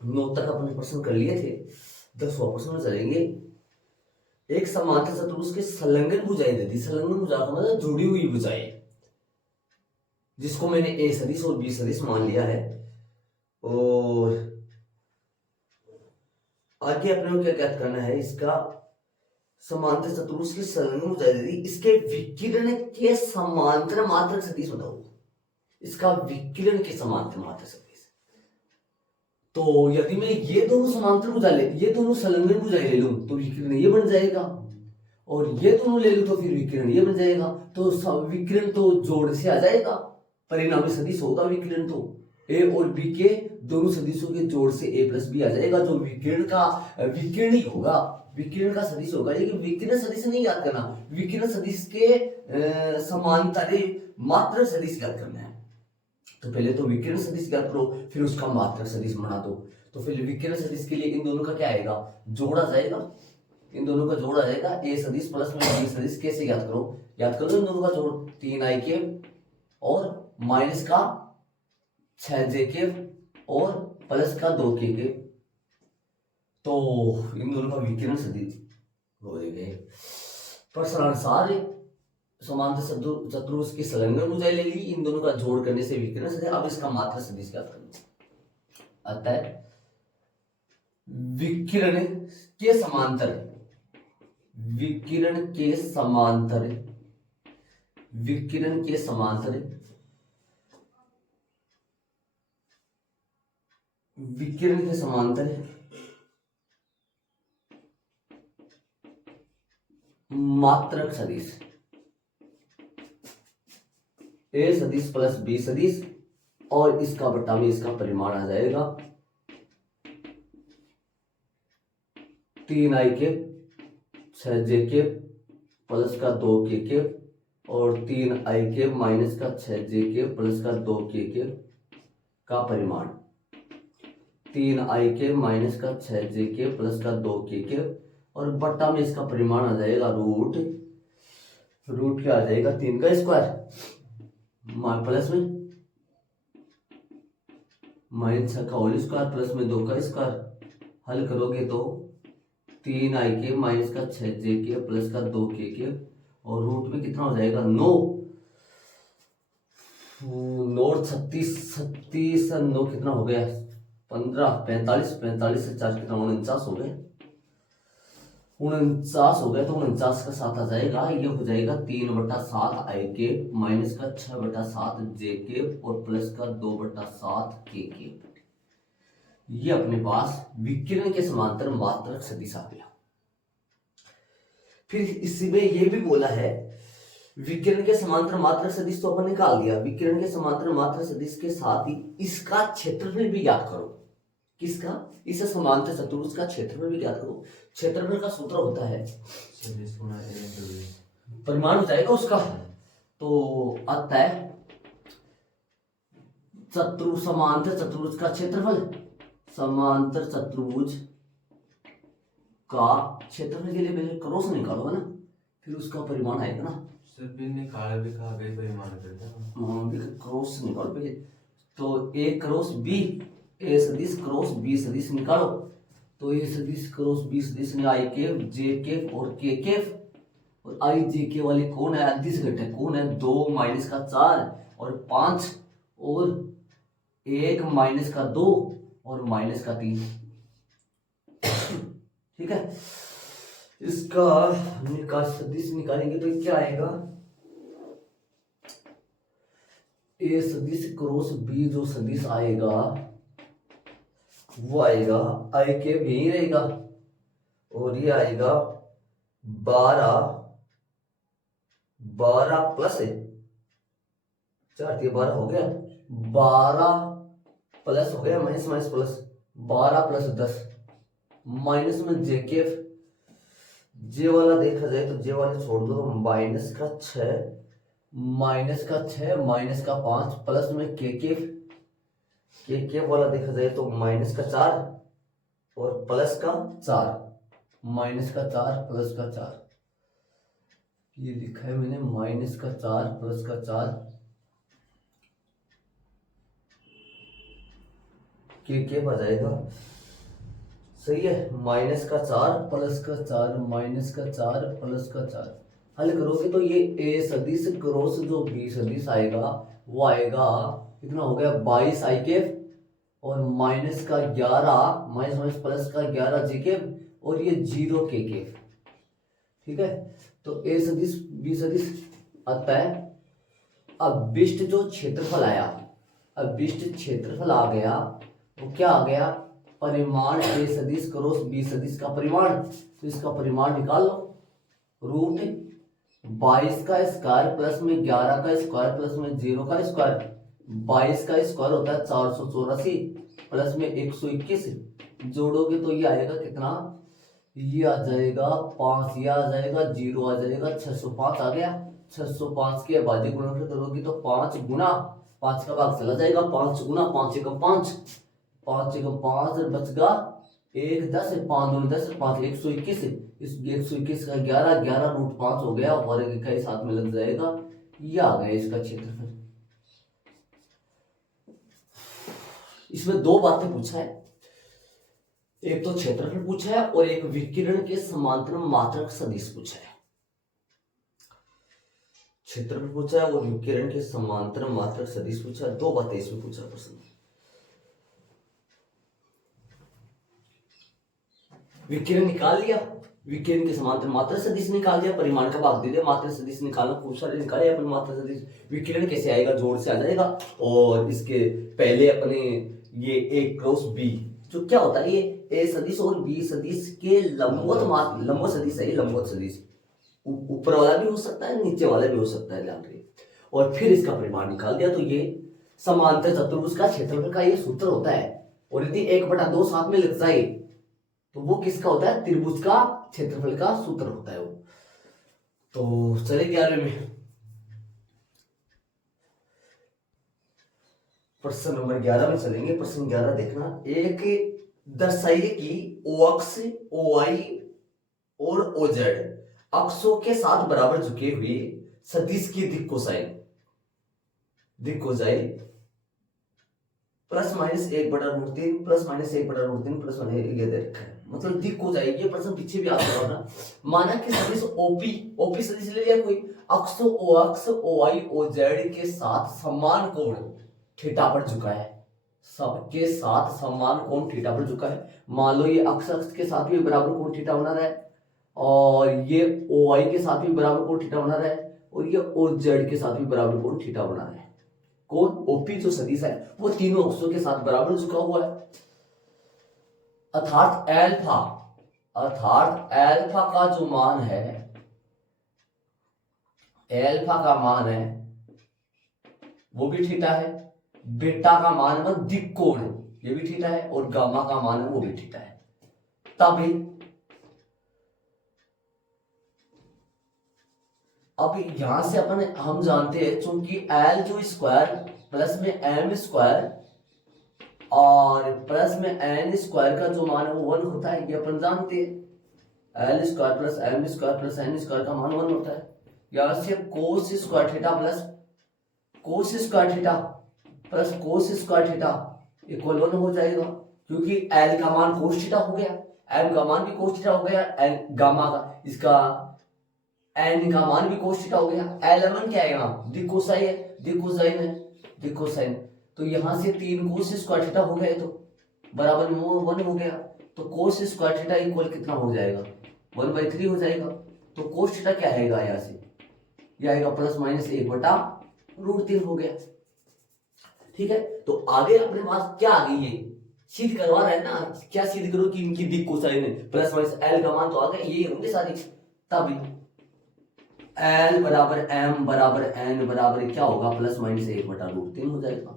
9 तक अपने प्रश्न कर लिए थे। 10वां प्रश्न में चलेंगे। एक समांतर चतुर्भुज के संलग्न भुजाएं दे दी। संलग्न भुजा का मतलब जुड़ी हुई भुजाएं, जिसको मैंने ए सदिश और बी सदिश मान लिया है। और आगे अपने को क्या ज्ञात करना है, इसका समांतर चतुर्भुज की संलग्न भुजाएं दे दी, इसके विकिरण के समांतर मात्रक सदिश बताओ। इसका विकिरण के समांतर मात्रक सदिश। तो यदि मैं ये दोनों समांतर भुजा ले, ये दोनों संलग्न भुजाएं ले लूं तो विकिरण ये बन जाएगा, और ये दोनों ले लूं तो फिर विकिरण ये बन जाएगा। तो विकिरण तो जोड़ से आ जाएगा, परिणामी सदिश होगा विकिरण। तो ए और बी के दोनों सदिशों के जोड़ से ए प्लस बी आ जाएगा, जो विकिरण का विकिरण ही होगा, विकिरण का सदिश होगा। लेकिन विकिरण सदिश नहीं याद करना, विकिरण सदिश के समांतर मात्र सदिश याद करना है। तो पहले तो विकिरण सदिश ज्ञात करो, फिर उसका मात्रक सदिश बना दो। तो फिर विकिरण सदिश के लिए इन दोनों का क्या आएगा, जोड़ा जाएगा। इन दोनों का जोड़ आ जाएगा ए सदिश प्लस में बी सदिश। कैसे याद करो, याद कर लो इन दोनों का जोड़ 3i के और माइनस का 6j के और प्लस का 2k। तो इन दोनों का विकिरण सदिश हो गए। प्रश्नानुसार समांतर चतुर्भुज की संलग्न भुजाएं ले ली, इन दोनों का जोड़ करने से विकिरण सदिश। अब इसका मात्रक सदिश ज्ञात करना। अतः विकिरण के समांतर, विकिरण के समांतर, विकिरण के समांतर, विकिरण के समांतर मात्रक सदिश ए सदिश प्लस बी सदिश, और इसका बटा में इसका परिमाण आ जाएगा 3i के 6j के प्लस का 2k के और 3i के माइनस का 6j के प्लस का 2k के का परिमाण। 3i के माइनस का 6j के प्लस का 2k के और बट्टा में इसका परिमाण आ जाएगा रूट क्या आ जाएगा 3 का स्क्वायर प्लस में माइनस का होल स्क्वायर प्लस में 2 का स्क्वायर। हल करोगे तो 3i के माइनस का 6j के प्लस का 2k के और रूट में कितना हो जाएगा 9 36 9 कितना हो गया 15 45 45 से 4 कितना 49 हो गए 49 हो गए। तो 49 का 7 आ जाएगा, ये हो जाएगा 3/7 i के माइनस का 6/7 j के और प्लस का 2/7 के। ये अपने पास विकिरण के समांतर मात्रक सदिश आ गया। फिर इसमें ये भी बोला है विकिरण के समांतर मात्रक सदिश तो अपन निकाल दिया, विकिरण के समांतर मात्रक सदिश के साथ ही इसका क्षेत्रफल भी ज्ञात करो। किसका, इस समांतर चतुर्भुज का क्षेत्रफल भी ज्ञात करो। क्षेत्रफल का सूत्र होता है परिमाण हो जाएगा उसका। तो अतः समांतर चतुर्भुज का क्षेत्रफल, समांतर चतुर्भुज का क्षेत्रफल के लिए पहले क्रॉस निकालो है ना, फिर उसका परिमाण आएगा ना। क्रॉस निकालो पहले। तो ए क्रॉस बी, ए सदिश क्रॉस बी सदिश निकालो। तो ए सदिश क्रॉस बी सदिश में आई केफ जे केफ और के केफ, और आई जे के वाले कौन है, अदिश घटक कौन है 2 माइनस का 4 और 5 और 1 माइनस का 2 और माइनस का 3। ठीक है, इसका सदिश निकालेंगे तो क्या आएगा, ए सदिश क्रॉस बी जो सदिश आएगा वो आएगा आई के यही रहेगा और ये आएगा 12 प्लस है 4 12 हो गया, 12 प्लस हो गया minus minus plus 12 plus 10 minus में जे के जे वाला देखा जाए तो जे वाला छोड़ दो तो माइनस का 6 माइनस का 6 माइनस का 5 प्लस में के वाला देखा जाए तो माइनस का 4 और प्लस का 4 माइनस का 4 प्लस का 4। ये लिखा है मैंने माइनस का 4 प्लस का 4 के आ जाएगा, सही है। -4 +4 -4 +4 हल करोगे तो ये ए सदिश क्रॉस जो बी सदिश आएगा वो आएगा कितना हो गया 22 आई कैप और -11 माइनस +11 जी कैप और ये 0 के कैप। ठीक है, तो ए सदिश बी सदिश आता है। अब विशिष्ट जो क्षेत्रफल आया, अब विशिष्ट क्षेत्रफल आ गया वो क्या आ गया, परिमाण ए सदिश क्रॉस बी सदिश का परिमाण। तो इसका परिमाण निकाल लो, रूट 22 का स्क्वायर प्लस में 11 का स्क्वायर प्लस में 0 का स्क्वायर। 22 का स्क्वायर होता है 484 प्लस में 121, जोड़ोगे तो ये आएगा कितना, ये आ जाएगा 5, ये आ जाएगा 0 आ जाएगा 605 आ गया। 605 के भाज्य गुणनफल करोगी तो 5 गुना 5 का भाग चला जाएगा, 5 गुना 5 एकम 5, 5 एकम 5 बचगा 1 10 5 2 10 5 121, इस 121 का 11 11 रूट 5 हो गया और एक इकाई साथ में लग जाएगा। ये आ गया इसका क्षेत्रफल। इसमें दो बातें पूछा है, एक तो क्षेत्रफल पूछा है और एक विकिरण के समांतर मात्रक सदिश पूछा है। क्षेत्रफल पूछा है और विकिरण के समांतर मात्रक सदिश पूछा है, दो बातें इसमें पूछा प्रश्न। विकिरण निकाल लिया, विकिरण के समांतर मात्रक सदिश निकाल दिया, परिमाण का भाग दे दिया, मात्रक सदिश निकालना खूब सारे निकाले अपन मात्रक सदिश। विकिरण कैसे आएगा, जोड़ से आ जाएगा। और इसके पहले अपने ये ए क्रॉस बी जो क्या होता है, ये ए सदिश और बी सदिश के लंबवत सदिश है, ये लंबवत सदिश ऊपर वाला भी हो सकता है नीचे वाला भी हो सकता है, ध्यान रखिए। और फिर इसका परिमाण निकाल दिया तो ये समांतर चतुर्भुज का क्षेत्रफल का ये सूत्र होता है। और यदि 1/2 साथ में लग जाए तो वो किसका होता है, त्रिभुज का क्षेत्रफल का सूत्र होता है वो। तो चले 11वें में, प्रश्न नंबर 11 में चलेंगे। प्रश्न 11 देखना, एक दर्शाइए कि ओ अक्ष, ओ आई और ओ जेड अक्षों के साथ बराबर झुके हुए सदिश की दिक् कोसाइन +-1/√3 +-1/√3 +1 ये दे रखा है, मतलब दिक् हो जाएगी। ये प्रश्न पीछे भी आ चुका है ना। माना कि सदिश ओपी सदिश ले लिया कोई, अक्ष ओ अक्ष ओ आई ओ जेड के साथ समान कोण थीटा पर झुका है, सबके साथ समान कोण थीटा पर झुका है। मान लो ये अक्ष के साथ भी बराबर कोण थीटा बना रहा है और ये ओ आई के साथ भी बराबर कोण थीटा बना रहा है और ये ओ जेड के साथ भी बराबर कोण थीटा बना रहा है। कोण ओपी जो सदिश है वो तीनों अक्षों के साथ बराबर झुका हुआ है। अर्थात एल्फा का जो मान है, एल्फा का मान है वो भी थीटा है, बीटा का मान है दिक् कोण ये भी थीटा है और गामा का मान है वो भी थीटा है। तभी अब यहां से अपन हम जानते हैं चूंकि एल जो स्क्वायर प्लस में एम स्क्वायर और प्लस में एन स्क्वायर का जो मान है वो 1 होता है, ये अपन जानते हैं। L square plus M square plus N square का मान 1 होता है। यहां से cos square theta plus cos square theta plus cos square theta equal 1 हो जाएगा, क्योंकि एल का मान कोस थीटा हो गया, एम का मान भी कोस थीटा हो गया, एन गामा का इसका एन का मान भी कोस थीटा हो गया। एल क्या है यहाँ दिक् कोसाइन है, दिक् कोसाइन। तो यहां से 3 कोस स्क्वायर थीटा हो गए तो बराबर में 1 हो गया, तो कोस स्क्वायर थीटा इक्वल कितना हो जाएगा 1/3 हो जाएगा। तो कोस थीटा क्या आएगा यहाँ से, ये आएगा +-1/√3 हो गया। ठीक है, तो आगे अपने पास क्या आ गई, ये सिद्ध करवा रहा है ना, क्या सिद्ध करो कि इनकी दिक् कोसाइन है, +- एल का मान तो आ गया, ये होंगे सारे। तभी एल बराबर एम बराबर एन बराबर क्या होगा +-1/√3 हो जाएगा,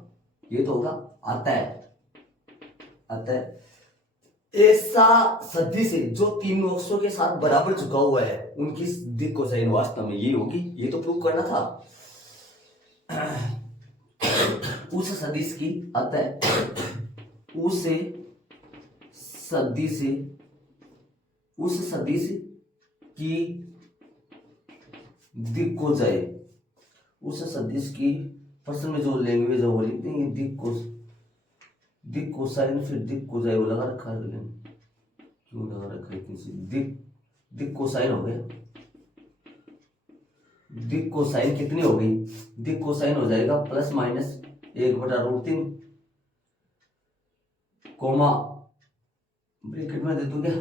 ये तो होगा। अतः ऐसा सदिश जो तीनों अक्षों के साथ बराबर झुका हुआ है उनकी दिक् कोसाइन वास्तव में ये होगी, ये तो प्रूव करना था। उस सदिश की उस सदिश की दिक् कोसाइन, उस सदिश की प्रश्न में जो लैंग्वेज है वो लिखते हैं दिक् कोसाइन, दिक कोसाइन फिर दिक कोसाइन वो लगा रखा है, क्यों लगा रखा है इतनी सी, दिक दिक कोसाइन हो गया। दिक कोसाइन कितनी हो गई, दिक कोसाइन हो जाएगा प्लस माइनस 1/√3 कोमा ब्रैकेट में दे दूं क्या,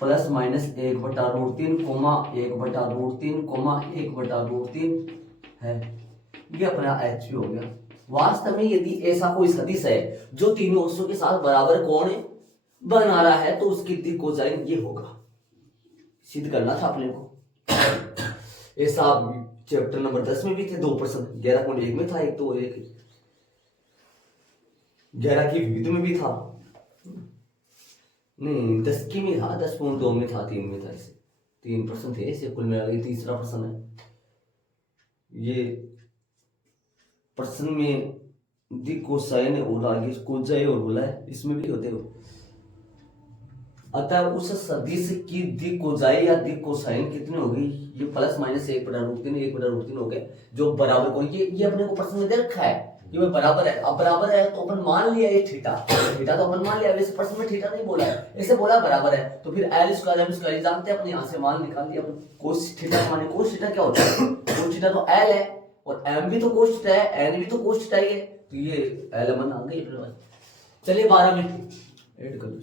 प्लस माइनस 1/√3 कोमा 1/√3 कोमा 1/√3 है। ये अपना एच पी हो गया। वास्तव में यदि ऐसा कोई सदिश है जो तीनों अक्षों के साथ बराबर कोण बना रहा है तो उसकी दिक कोसाइन ये होगा। सिद्ध करना था अपने को। ऐसा चैप्टर नंबर 10 में भी थे 2 प्रश्न, 11.1 में था एक, तो एक 11 की विविध में भी था, नहीं 10 की में था, 10.2 में था, 3 में था। ऐसे 3 प्रश्न थे, ऐसे कुल मिला के तीसरा प्रश्न है ये। प्रश्न में दिक कोसाइन और आगे कोजाए और बोला है, इसमें भी होते हो। अतः उस सदिश की दिक कोजाई या दिक कोसाइन कितनी होगी, ये प्लस माइनस 1/√3 हो गए जो बराबर को, ये अपने को प्रश्न में दे रखा है कि वह बराबर है। अब बराबर है तो अपन मान लिया ये थीटा तो अपन मान लिया, वैसे प्रश्न में थीटा नहीं बोला है, ऐसे बोला बराबर है तो फिर एल स्क्वायर एम स्क्वायर जानते हैं अपने, यहाँ से मान निकाल दिया अपन। कोस थीटा माने कोस थीटा क्या होता है, कोस थीटा तो एल है और एम भी तो कोस थीटा है, एन भी तो कोस थीटा ही है, तो ये एल एम आ गई अपने पास। चलिए 12 में ऐड कर दो।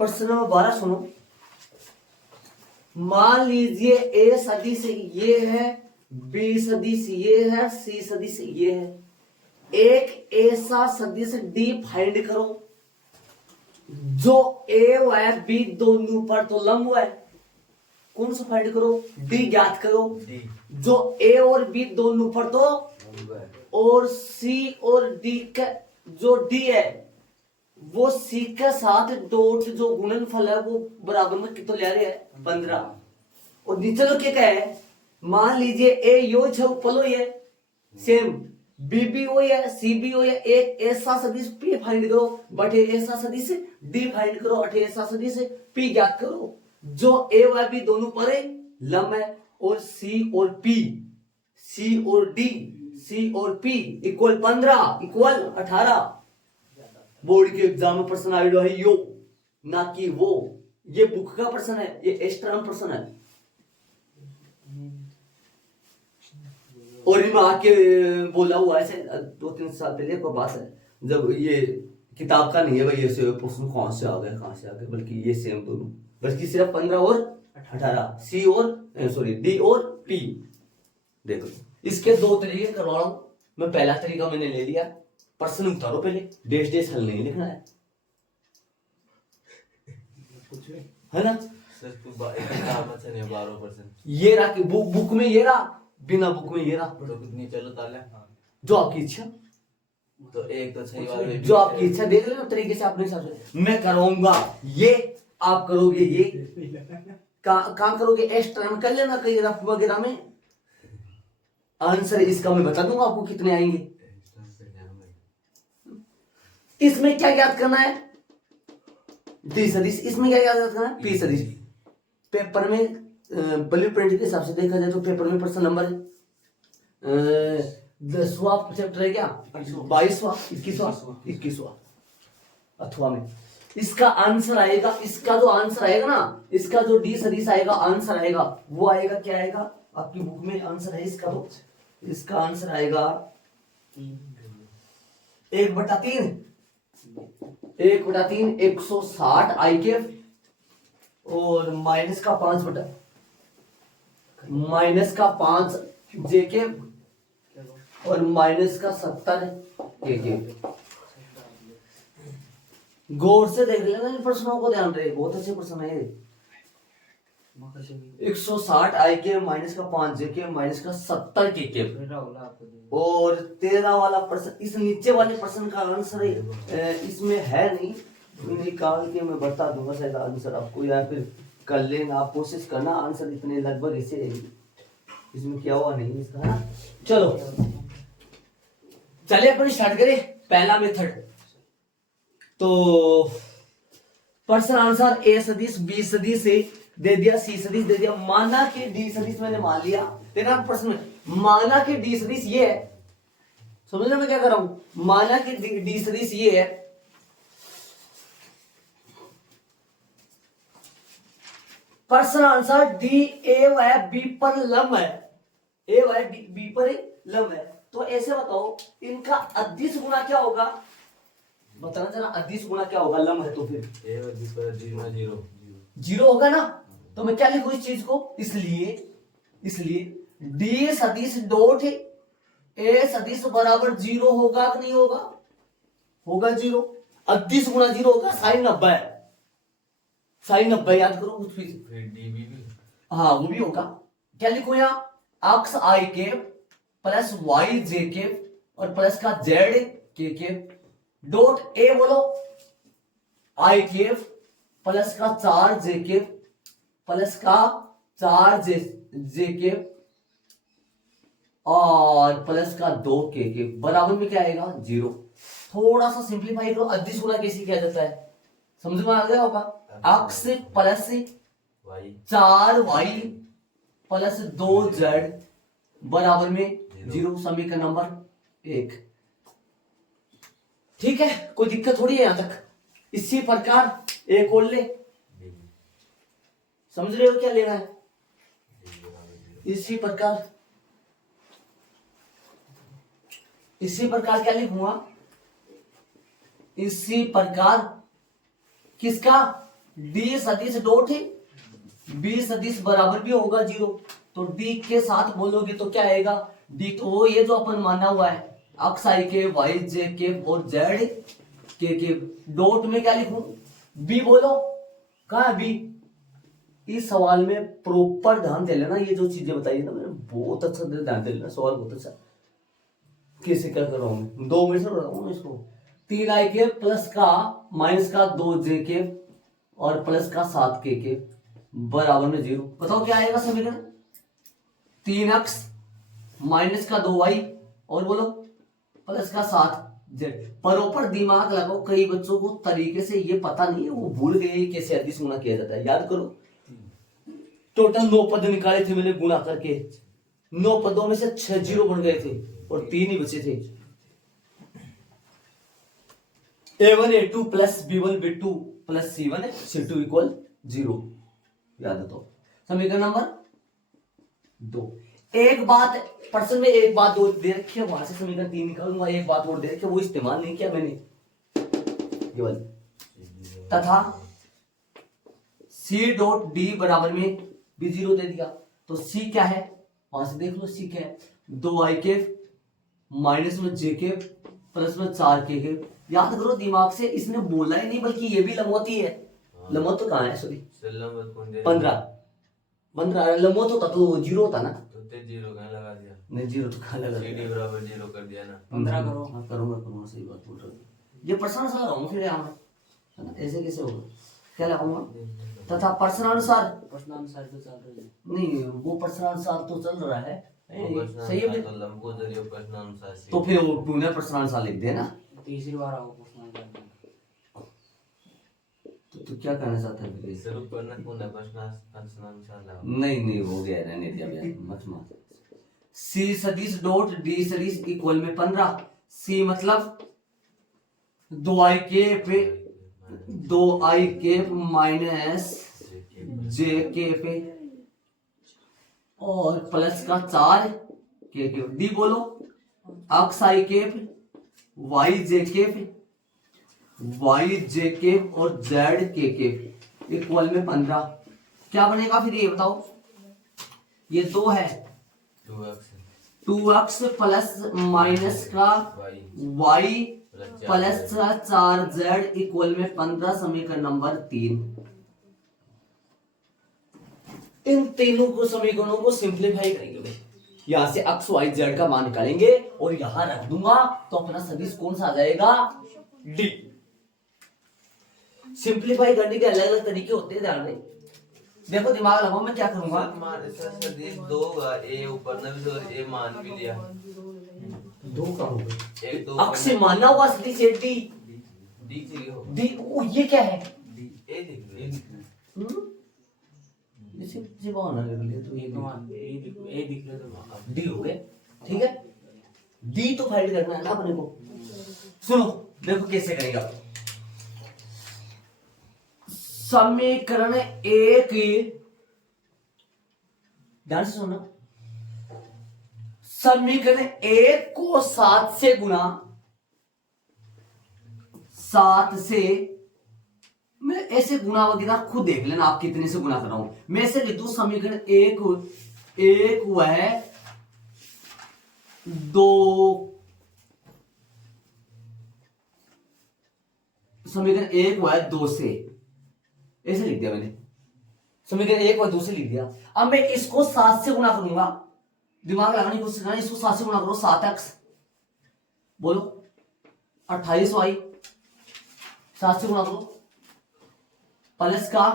प्रश्न नंबर 12 सुनो। मान लीजिए ए सदिश ये है, बी सदिश ये है, सी सदिश ये है। एक ऐसा सदिश डी फाइंड करो जो ए व बी दोनों पर तो लंब है। कौन सा फाइंड करो, डी ज्ञात करो जो ए और बी दोनों पर तो, और सी और डी का जो डी है वो सी के साथ डॉट जो गुणनफल है वो बराबर में कितना ले रहे हैं 15। और नीचे तो क्या है, मान लीजिए ए यो छे पलो ये सेम, बी भी हो या सी भी हो, या एक ऐसा सदिश पी फाइंड करो बटे ऐसा सदिश डी फाइंड करो अटे ऐसा सदिश पी ज्ञात करो जो ए व बी दोनों पर लंब है, और सी और पी, सी और डी, सी और पी इक्वल 15 इक्वल 18। बोर्ड के एग्जाम में प्रश्न आया है यो, ना कि वो, ये बुक का प्रश्न है, ये एक्स्ट्रा प्रश्न है। और इनमें आके बोला हुआ ऐसे 2-3 साल पहले को बात है, जब ये किताब का नहीं है भाई ऐसे प्रश्न कहां से आ गए, बल्कि ये सेम दोनों, बल्कि सिर्फ 15 और 18, सी और सॉरी डी और पी। देखो इसके 2 तरीके करवा रहा हूं मैं। पहला तरीका मैंने ले लिया, प्रश्न उतारो पहले, डेश हल नहीं लिखना है ना। ये रहा कि बुक में ये रहा, बिना बुक में ये रहा, तो कितनी चलो ताले जो आपकी इच्छा, तो एक तो सही वाला जो आपकी इच्छा देख लेना तरीके से अपने हिसाब से। मैं करूंगा ये, आप करोगे ये, कहां करोगे एक्स्ट्रा में कर लेना कहीं रफ वगैरह में। आंसर इसका मैं बता दूंगा आपको कितने आएंगे। इसमें क्या ज्ञात करना है, डी सदिश, इसमें क्या ज्ञात करना है, पी सदिश। पेपर में ब्लू प्रिंट के हिसाब से देखा जाए तो पेपर में प्रश्न नंबर 10वां चैप्टर है क्या, 22वां 21वां अथवा में इसका आंसर आएगा, इसका जो आंसर आएगा ना, इसका जो डी सदिश आएगा आंसर आएगा वो आएगा क्या आएगा, आपकी बुक में आंसर है इसका, तो इसका आंसर आएगा 1/3 1/3 160 आई के, और माइनस का 5 जे के, और माइनस का 70 के। गौर से देख लेना इन प्रश्नों को, ध्यान रहे, बहुत अच्छे प्रश्न है। 160 आई के, माइनस का 5 जे के, माइनस का 70 के। और 13 वाला प्रश्न, इस नीचे वाले प्रश्न का आंसर इसमें है नहीं, निकाल के मैं बता दूंगा शायद आंसर आपको, या फिर कर लेना आप, कोशिश करना आंसर इतने लगभग ऐसे, इसमें क्या हुआ नहीं इसका, है ना। चलो चलिए अपन स्टार्ट करें पहला मेथड। तो प्रश्न आंसर ए सदिश बी सदिश दे दिया, सी सदिश दे दिया, माना कि डी सदिश मैंने मान लिया। देखा प्रश्न में माना कि डी सदिश ये है, समझ रहे मैं क्या कर रहा हूं? माना कि डी सदिश ये है, प्रश्न आंसर डी ए व बी पर लंब है, ए व बी पर लंब है, तो ऐसे बताओ इनका अदिश गुणा क्या होगा? बताना जरा, अदिश गुणा क्या होगा? लंब है तो फिर ए और बी पर जीरो जीरो होगा ना। तो मैं क्या लिखूं इस चीज को? इसलिए डी सदिश डॉट ए सदिश बराबर जीरो होगा कि नहीं होगा? होगा जीरो। अदिश गुणा जीरो होगा, साइन 90, साइन 90 याद करो कुछ भी। फिर डी बी भी हाँ वो भी होगा। क्या लिखो यहाँ? अक्स आई के प्लस वाई जे के और प्लस का जेड के डॉट ए बोलो आई के प्लस का 4 जे के प्लस का 4 जे के और प्लस का 2 के बराबर में क्या आएगा? जीरो। थोड़ा सा सिंप्लीफाई करो, अदिश गुणा कैसे किया जाता है समझ में आ गया होगा? अक्स plus Y 4y plus 2z बराबर में जीरो। समीकरण नंबर 1। ठीक है, कोई दिक्कत थोड़ी है यहां तक। इसी प्रकार एक और ले, समझ रहे हो क्या लेना है? इसी प्रकार क्या लिखूंगा? इसी प्रकार किसका? डी सदिश डॉट बी सदिश बराबर भी होगा जीरो। तो डी के साथ बोलोगे तो क्या आएगा? डी तो ये जो अपन माना हुआ है अक्स आई के वाई जे के और जेड के डॉट में क्या लिखूं? बी बोलो। कहा है बी? इस सवाल में प्रॉपर ध्यान दे लेना, ये जो चीजें बताई ना मैंने बहुत अच्छा ध्यान दे लेना, सवाल बहुत अच्छा। कैसे क्या कर रहा हूं मैं? 2 मिनट से बताऊंगा इसको। 3 आई के प्लस का माइनस का 2 जे के और प्लस का 7 के बराबर में जीरो। बताओ क्या आएगा समीकरण? 3x माइनस का 2y और बोलो प्लस का 7z। प्रॉपर दिमाग लगाओ, कई बच्चों को तरीके से ये पता नहीं है, वो भूल गए कैसे अदिश गुणा किया जाता है। याद करो, टोटल 9 पद निकाले थे मैंने गुणा करके, 9 पदों में से 6 जीरो बन गए थे और 3 ही बचे थे। a1 a2 plus b1 b2 plus c1 c2 equal 0। याद है तो समीकरण नंबर 2। एक बात प्रश्न में एक बात और दे रखी है, वहां से समीकरण 3 निकालूंगा। एक बात और दे रखी है, वो इस्तेमाल नहीं किया मैंने, ये वाली। तथा c डॉट डी बराबर में भी 0 दे दिया, तो c क्या है वहां से देख लो। c क्या है? 2i के माइनस में जे के प्लस में 4 के। याद करो दिमाग से, इसने बोला ही नहीं बल्कि ये भी लंबवती है। लंबवत तो कहाँ है? सॉरी 15 लंबवत होता तो 0 होता ना। तो ते जीरो कहाँ लगा दिया? नहीं 0 तो कहाँ लगा? डी बराबर जीरो कर दिया ना। 15 करो। हाँ करूंगा, सही बात बोल रहे हो। ये प्रश्न सा लगाऊंगा फिर यहाँ है ना, ऐसे कैसे होगा? क्या लगाऊंगा? तथा प्रश्नानुसार प्रश्नानुसार तो चल रही है। नहीं, वो प्रश्नानुसार तो चल रहा है, सही है। तो लंबको जरिए प्रश्नानुसार से। तो फिर वो तूने प्रश्नानुसार लिख दिया ना। तीसरी बार आओ प्रश्नानुसार। तो तू क्या कहना चाहता है फिर? सरुप करना कौन है? प्रश्नानुसार लगा। नहीं वो गया रहने दिया भैया, मत सी सदिश डॉट डी सदिश इक्वल में 15। सी मतलब 2i के पे 2i के माइनस जे के पे और प्लस का 4 के। डी बोलो अक्स आई के वाई जे के वाई जे के और जेड के इक्वल में 15। क्या बनेगा फिर ये बताओ? ये 2 है, 2x प्लस माइनस का y प्लस 4z इक्वल में 15। समीकरण नंबर 3। इन तीनों को समीकरणों को सिंप्लीफाई करेंगे। यहां से x y z का मान निकालेंगे और यहां रख दूंगा तो अपना सदिश कौन सा आ जाएगा? d। सिंप्लीफाई करने के अलग अलग तरीके होते हैं, ध्यान दें। देखो दिमाग लगाओ, मैं क्या करूंगा? सदिश 2 होगा, ए ऊपर ना भी तो ए मान भी लिया। 2 का होगा, एक 2 अक्स से माना हुआ सदिश है D. D zero D O ये क्या है? डी ए दिख रही है। इसे जीवाना कर लिया तो ए दिख रहा तो डी हो गया। ठीक है, डी तो फाइंड करना है ना अपने को। सुनो देखो कैसे करेगा। समीकरण एक, ध्यान से सुनना, समीकरण एक को 7 से गुना, 7 से, मैं ऐसे गुना वगैरह खुद देख लेना आप कितने से गुना कर रहा हूं। मैं ऐसे लिख दूं समीकरण एक वह 2, समीकरण एक वह 2 से, ऐसे लिख दिया मैंने, समीकरण एक वह 2 से लिख दिया। अब मैं इसको 7 से गुना करूंगा, दिमाग लगाने की कोशिश करना, इसको 7 से गुना करो, 7x बोलो 28y, 7 से गुना करो, प्लस का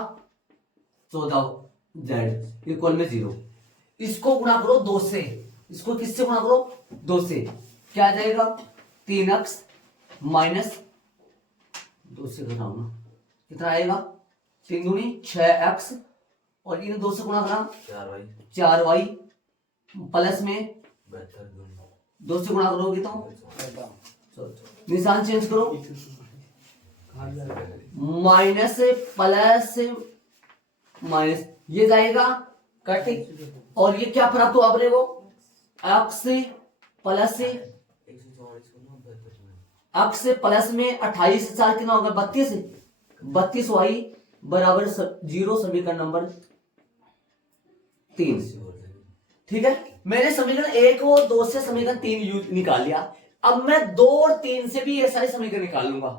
14z इक्वल में 0। इसको गुणा करो 2 से, इसको किससे गुणा करो 2 से, क्या आ जाएगा 3x माइनस 2 से घटाऊंगा कितना आएगा 3 दूनी 6x, और इन 2 से गुणा करा 4y प्लस में 2 से गुणा करोगे तो निशान चेंज करो, माइनस प्लस माइनस, ये जाएगा कट, और ये क्या प्राप्त हुआ अपने को x प्लस x प्लस में 28 4 कितना होगा 32, 32y बराबर 0, समीकरण नंबर 3। ठीक है, मैंने समीकरण 1 और 2 से समीकरण 3 निकाल लिया। अब मैं 2 और 3 से भी ऐसा ही समीकरण निकाल लूंगा,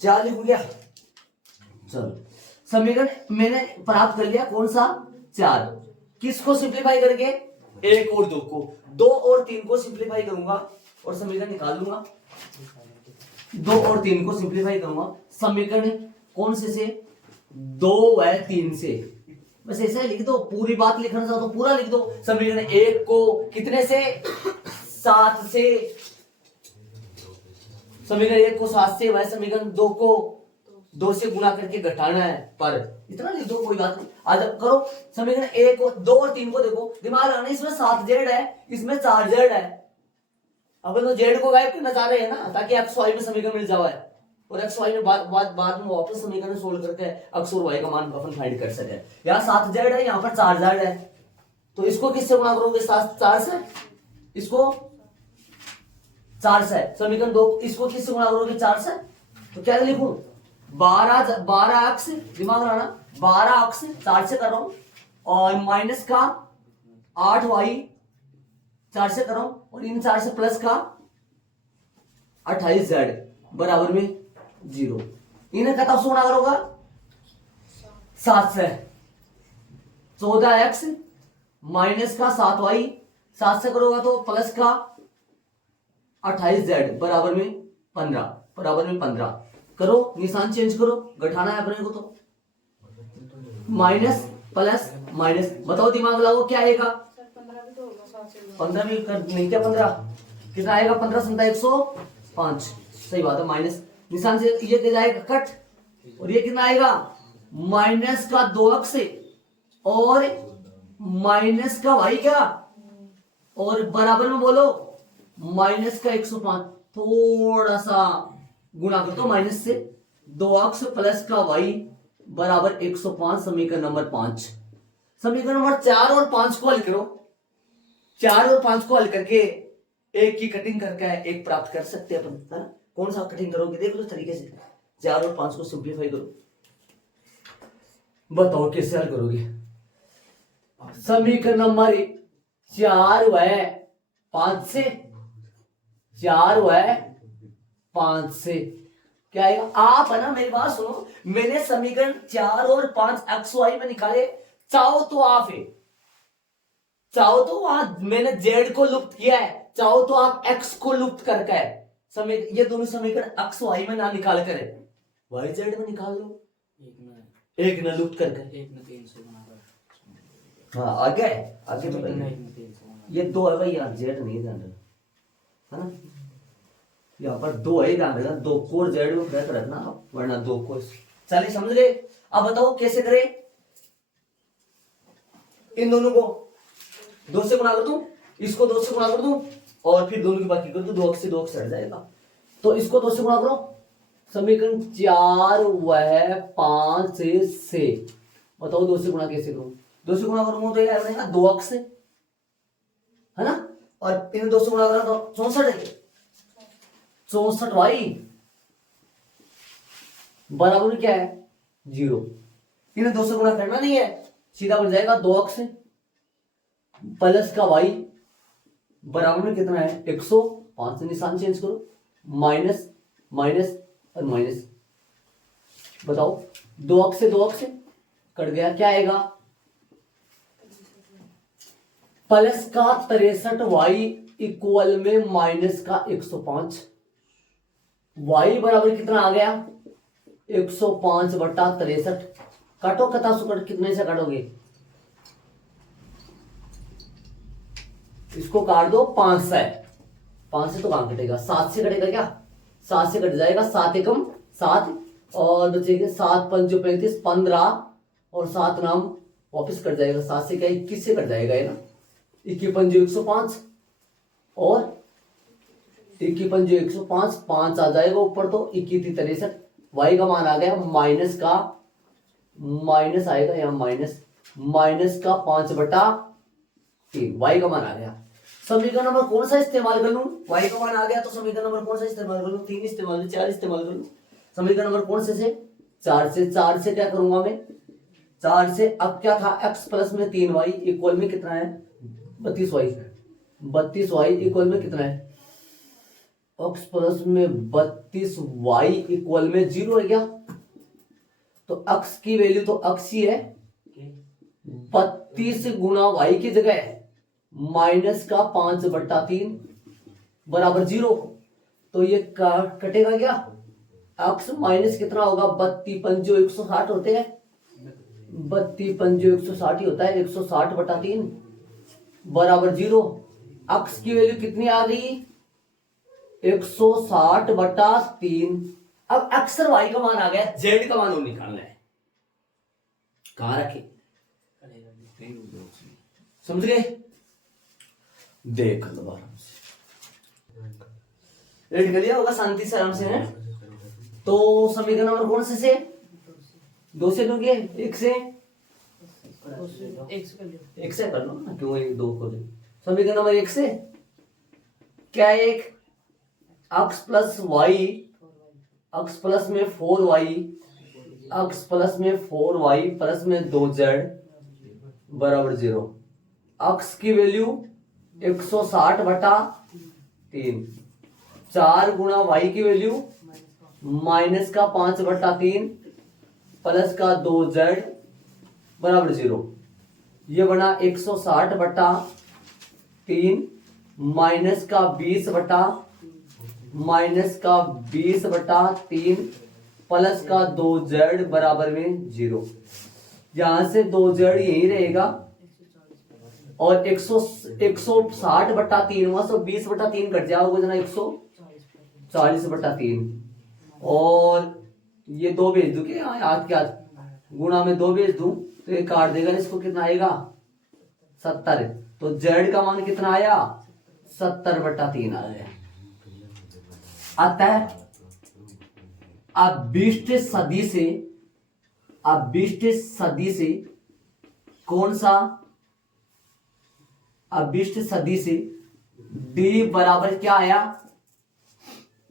4 लिख गया। चलो समीकरण मैंने प्राप्त कर लिया, कौन सा 4, किसको सिंप्लीफाई करके 1 और 2 को, 2 और 3 को सिंप्लीफाई करूंगा और समीकरण निकाल लूंगा। 2 और 3 को सिंप्लीफाई करूंगा, समीकरण कौन से 2 व 3 से, बस ऐसा ही लिख दो, पूरी बात लिखना चाहो तो पूरा लिख दो। समीकरण 1 को कितने से 7 से, समीकरण 1 को 7 से, वह समीकरण 2 को 2 से गुणा करके घटाना है, पर इतना लिख दो कोई बात नहीं। आज करो समीकरण 1 को 2 और 3 को देखो, दिमाग लगाना, इसमें 7z है, इसमें 4z है। अब तो z को गायब करना चाह रहे हैं ना, ताकि x y में समीकरण मिल जाए, और x y में बाद में वापस समीकरण सोल्व करके x और y का मान अपन फाइंड कर सके। यहाँ 7z है, यहाँ पर 4z है, तो इसको किससे गुणा करोगे 4 से, इसको 4 से, समीकरण 2 इसको किससे गुणा करोगे 4 से, तो क्या लिखूं 12x, दिमाग लगाना 12x 4 से कर रहा हूं, और माइनस का 8y 4 से कर रहा हूं, और इन 4 से प्लस का 28z बराबर में 0। इन्हें कब से गुणा करोगा 7 से, 14x माइनस का 7y 7 से करोगा तो प्लस का 28z बराबर में 15 करो, निशान चेंज करो, घटाना है अपने को तो माइनस प्लस माइनस, बताओ दिमाग लगाओ क्या आएगा 15 भी कर नहीं क्या 15 कितना आएगा 15 संता 105, सही बात है, माइनस निशान से ये दे जाएगा कट, और ये कितना आएगा माइनस का 2x और माइनस का y क्या, और बराबर में बोलो माइनस का 105, थोड़ा सा गुणा कर दो माइनस से, 2x प्लस का y बराबर 105, समीकरण नंबर 5। समीकरण नंबर 4 और 5 को हल करो, 4 और 5 को हल करके एक की कटिंग करके एक प्राप्त कर सकते हैं अपन, है ना। कौन सा कटिंग करोगे देख लो तरीके से, 4 और 5 को सिंप्लीफाई करो, बताओ कैसे हल करोगे। समीकरण नंबर 4 व 5 से, 4 व 5 से क्या आएगा, आप है ना मेरी बात सुनो, मैंने समीकरण 4 और 5 एक्स वाई में निकाले, चाहो तो आप है, चाहो तो वहां मैंने जेड को लुप्त किया है, चाहो तो आप एक्स को लुप्त करके है, ये दोनों समीकरण एक्स वाई में ना निकाल कर वाई जेड में निकाल लो, एक न लुप्त करके, एक में 300 बनाकर, हाँ आगे आगे तो पहले ये 2 है भाई यार, जेड नहीं ध्यान रखना, है ना, यहाँ पर 2 है, ध्यान रखना, 2 को और जेड में बैठ रखना आप, वरना 2 को, चलिए समझ गए। अब बताओ कैसे करें, इन दोनों को 2 से गुणा कर दूं, इसको 2 से गुणा कर दूं और फिर दोनों की बाकी कर दूं, 2 अक्स से 2 अक्स हट जाएगा। तो इसको 2 से गुणा करो, समीकरण 4 वह 5 से बताओ 2 से गुणा कैसे करूं? 2 से गुणा करूंगा तो ये बनेगा 2 अक्स से, है ना, और इन्हें 2 से गुणा करा तो 64 है, 64y बराबर में क्या है 0। इन्हें 2 से गुणा करना नहीं है, सीधा बन जाएगा 2 अक्स प्लस का y बराबर में कितना है 105 से निशान चेंज करो, माइनस माइनस और माइनस, बताओ 2 अक्स से 2 अक्स कट गया, क्या आएगा प्लस का 63y इक्वल में माइनस का 105। y बराबर कितना आ गया 105 बटा 63। काटो कटा सुकट, कितने से काटोगे, इसको काट दो 5 से, 5 से तो कहां कटेगा, 7 से कटेगा क्या, 7 से कट जाएगा, 7 एकम 7 और बचेंगे 7 पंचो 35 15 और 7 नाम वापस कट जाएगा, 7 से क्या 21 से कट जाएगा, है ना, 21 पंचो 105 और 21 पंचो 105, 5 आ जाएगा ऊपर तो 21 63, y का मान आ गया माइनस का, माइनस आएगा यहाँ माइनस का 5 बटा 3, y का मान आ गया। समीकरण नंबर कौन सा इस्तेमाल कर लूं, y का मान आ गया तो समीकरण नंबर कौन सा इस्तेमाल कर लूं, 3 इस्तेमाल कर, 4 इस्तेमाल कर लूं। समीकरण नंबर कौन से 4 से क्या करूंगा मैं, 4 से अब क्या था x प्लस में 3y इक्वल में कितना है 32y, 32y इक्वल में कितना है x प्लस में 32y इक्वल में 0 है क्या, तो x की वैल्यू तो x ही है, 32 गुना y की जगह माइनस का 5 बटा 3 बराबर 0, तो ये कटेगा क्या, x माइनस कितना होगा 32 पंजो 160 होते हैं, 32 पंजो 160 ही होता है, 160 बटा 3 बराबर 0। x की वैल्यू कितनी आ गई 160 बटा 3। अब x और y का मान आ गया, z का मान और निकालना है, कहां रखे, समझ गए, देख लो आराम से, रेड कर लिया होगा शांति से आराम से, है तो समीकरण नंबर कौन से 2 से लोगे, 1 से कर लो ना, क्यों 1 2 को, समीकरण नंबर 1 से क्या है, एक x plus Y, x plus में 4y, x प्लस में 4y प्लस में 2z बराबर 0, x की वैल्यू 160 बटा 3, 4 गुना y की वैल्यू माइनस का 5 बटा 3 प्लस का 2z बराबर 0, ये बना 160 बटा 3 माइनस का 20 बटा 3 प्लस का 2z बराबर में 0, यहां से 2z यही रहेगा और 160 बटा 3 वहां से 20 बटा 3 कट जाओगे जना 140 बटा 3 और ये 2 भेज दूं क्या याद क्या गुणा में 2 भेज दूं तो ये काट देगा, इसको कितना आएगा 70, तो z का मान कितना आया 70 बटा 3 आ गया। अतः अभिष्ट सदी से कौन सा अभिष्ट सदी से d बराबर क्या आया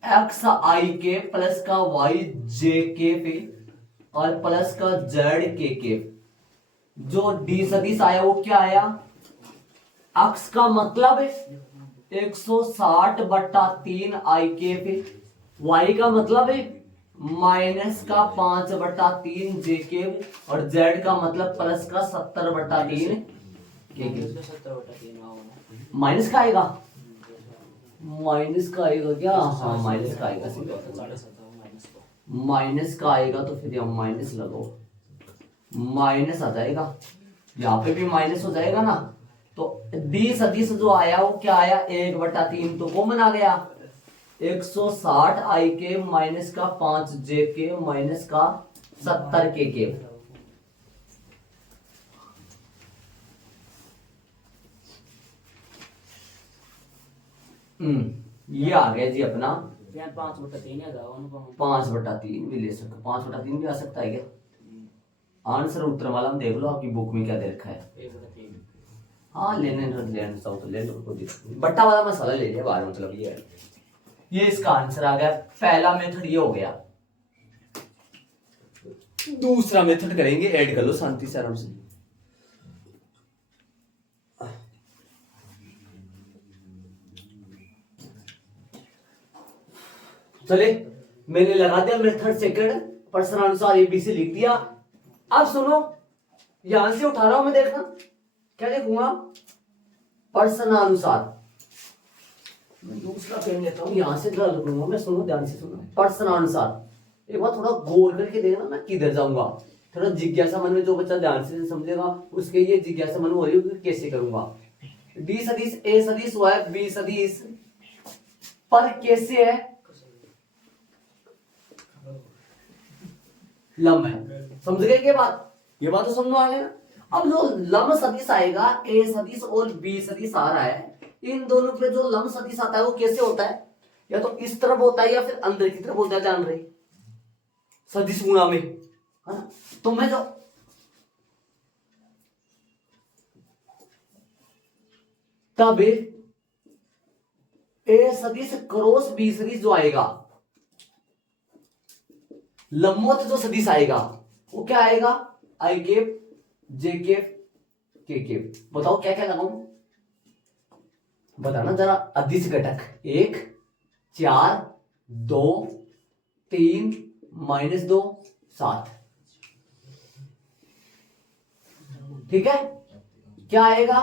एक्स आई के प्लस का वाई जे के पे और प्लस का जेड के, जो डी सदिश आया वो क्या आया, एक्स का मतलब 160 बटा 3 आई के पे, वाई का मतलब है माइनस का 5 बटा 3 जे के और जेड का मतलब प्लस का 70 बटा 3 के। माइनस का आएगा, माइनस का आएगा क्या, हाँ माइनस का आएगा, माइनस का आएगा तो फिर यहाँ माइनस लगाओ, माइनस आ जाएगा, यहाँ पे भी माइनस हो जाएगा ना, तो डी सदिश जो आया वो क्या आया 1 बटा 3 तो कॉमन आ गया, 160 आई के माइनस का 5 जे के माइनस का 70 के। ये आ गया जी अपना यार 5/3 है अनुपम 5/3 भी ले सकते, 5/3 भी आ सकता है क्या। आंसर उत्तर वाला हम देख लो आपकी बुक में क्या दे रखा है। 1/3 हाँ लेने चाहो तो ले लो, कोई दिक्कत नहीं। बट्टा वाला मसाला ले लिया बाहर, मतलब ये है। ये इसका आंसर आ गया। पहला मेथड ये हो गया। दूसरा मेथड करेंगे, ऐड कर लो शांति से आराम से। चले मैंने लगा दिया मेथड सेकंड, प्रश्नानुसार एबीसी लिख दिया। अब सुनो, यहां से उठा रहा हूं मैं, देखना क्या लिखूंगा, प्रश्नानुसार। मैं दूसरा पेन लेता हूं, यहां से ड्रा लूंगा मैं। सुनो ध्यान से सुनो, प्रश्नानुसार। एक बार थोड़ा गौर करके देखना मैं किधर जाऊंगा। थोड़ा जिज्ञासा मन में, जो बच्चा ध्यान से समझेगा उसके ये जिज्ञासा मन में हो रही है कैसे करूंगा। डी सदिश, ए सदिश, वाई बी सदिश पर कैसे है, लंब है। समझ गए ये बात? ये बात तो समझ आ गया। अब जो लंब सदिश आएगा, ए सदिश और बी सदिश आ रहा है, इन दोनों पे जो लंब सदिश आता है वो कैसे होता है, या तो इस तरफ होता है या फिर अंदर की तरफ होता है, जान रहे सदिश गुणा में, है ना। तो मैं जो तब ए सदिश क्रॉस बी सदिश जो आएगा, लंबवत जो सदिश आएगा वो क्या आएगा, आई केप, जे केप, के केप। बताओ क्या क्या लगाऊं, बताना जरा। अदिश घटक 1, 4, 2, 3, -2, 7। ठीक है, क्या आएगा,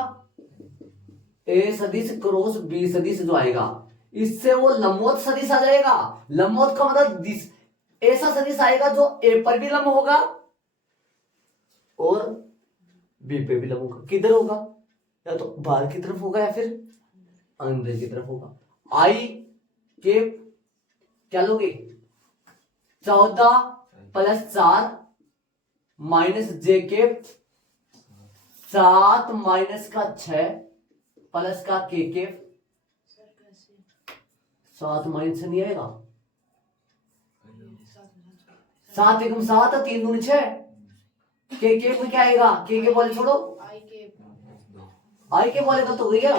ए सदिश क्रॉस बी सदिश जो आएगा, इससे वो लंबवत सदिश आ जाएगा। लंबवत का मतलब ऐसा सदिश आएगा जो ए पर भी लंब होगा और बी पे भी लंब होगा। किधर होगा, या तो बाहर की तरफ होगा या फिर अंदर की तरफ होगा। आई के क्या लोगे, 14 + 4 -j के 7 - 6 प्लस का के 7 माइनस नहीं आएगा, 7 एकम 7, 3 दूनी 6। के में क्या आएगा, के बोले छोड़ो, आई के बोले का तो हो गया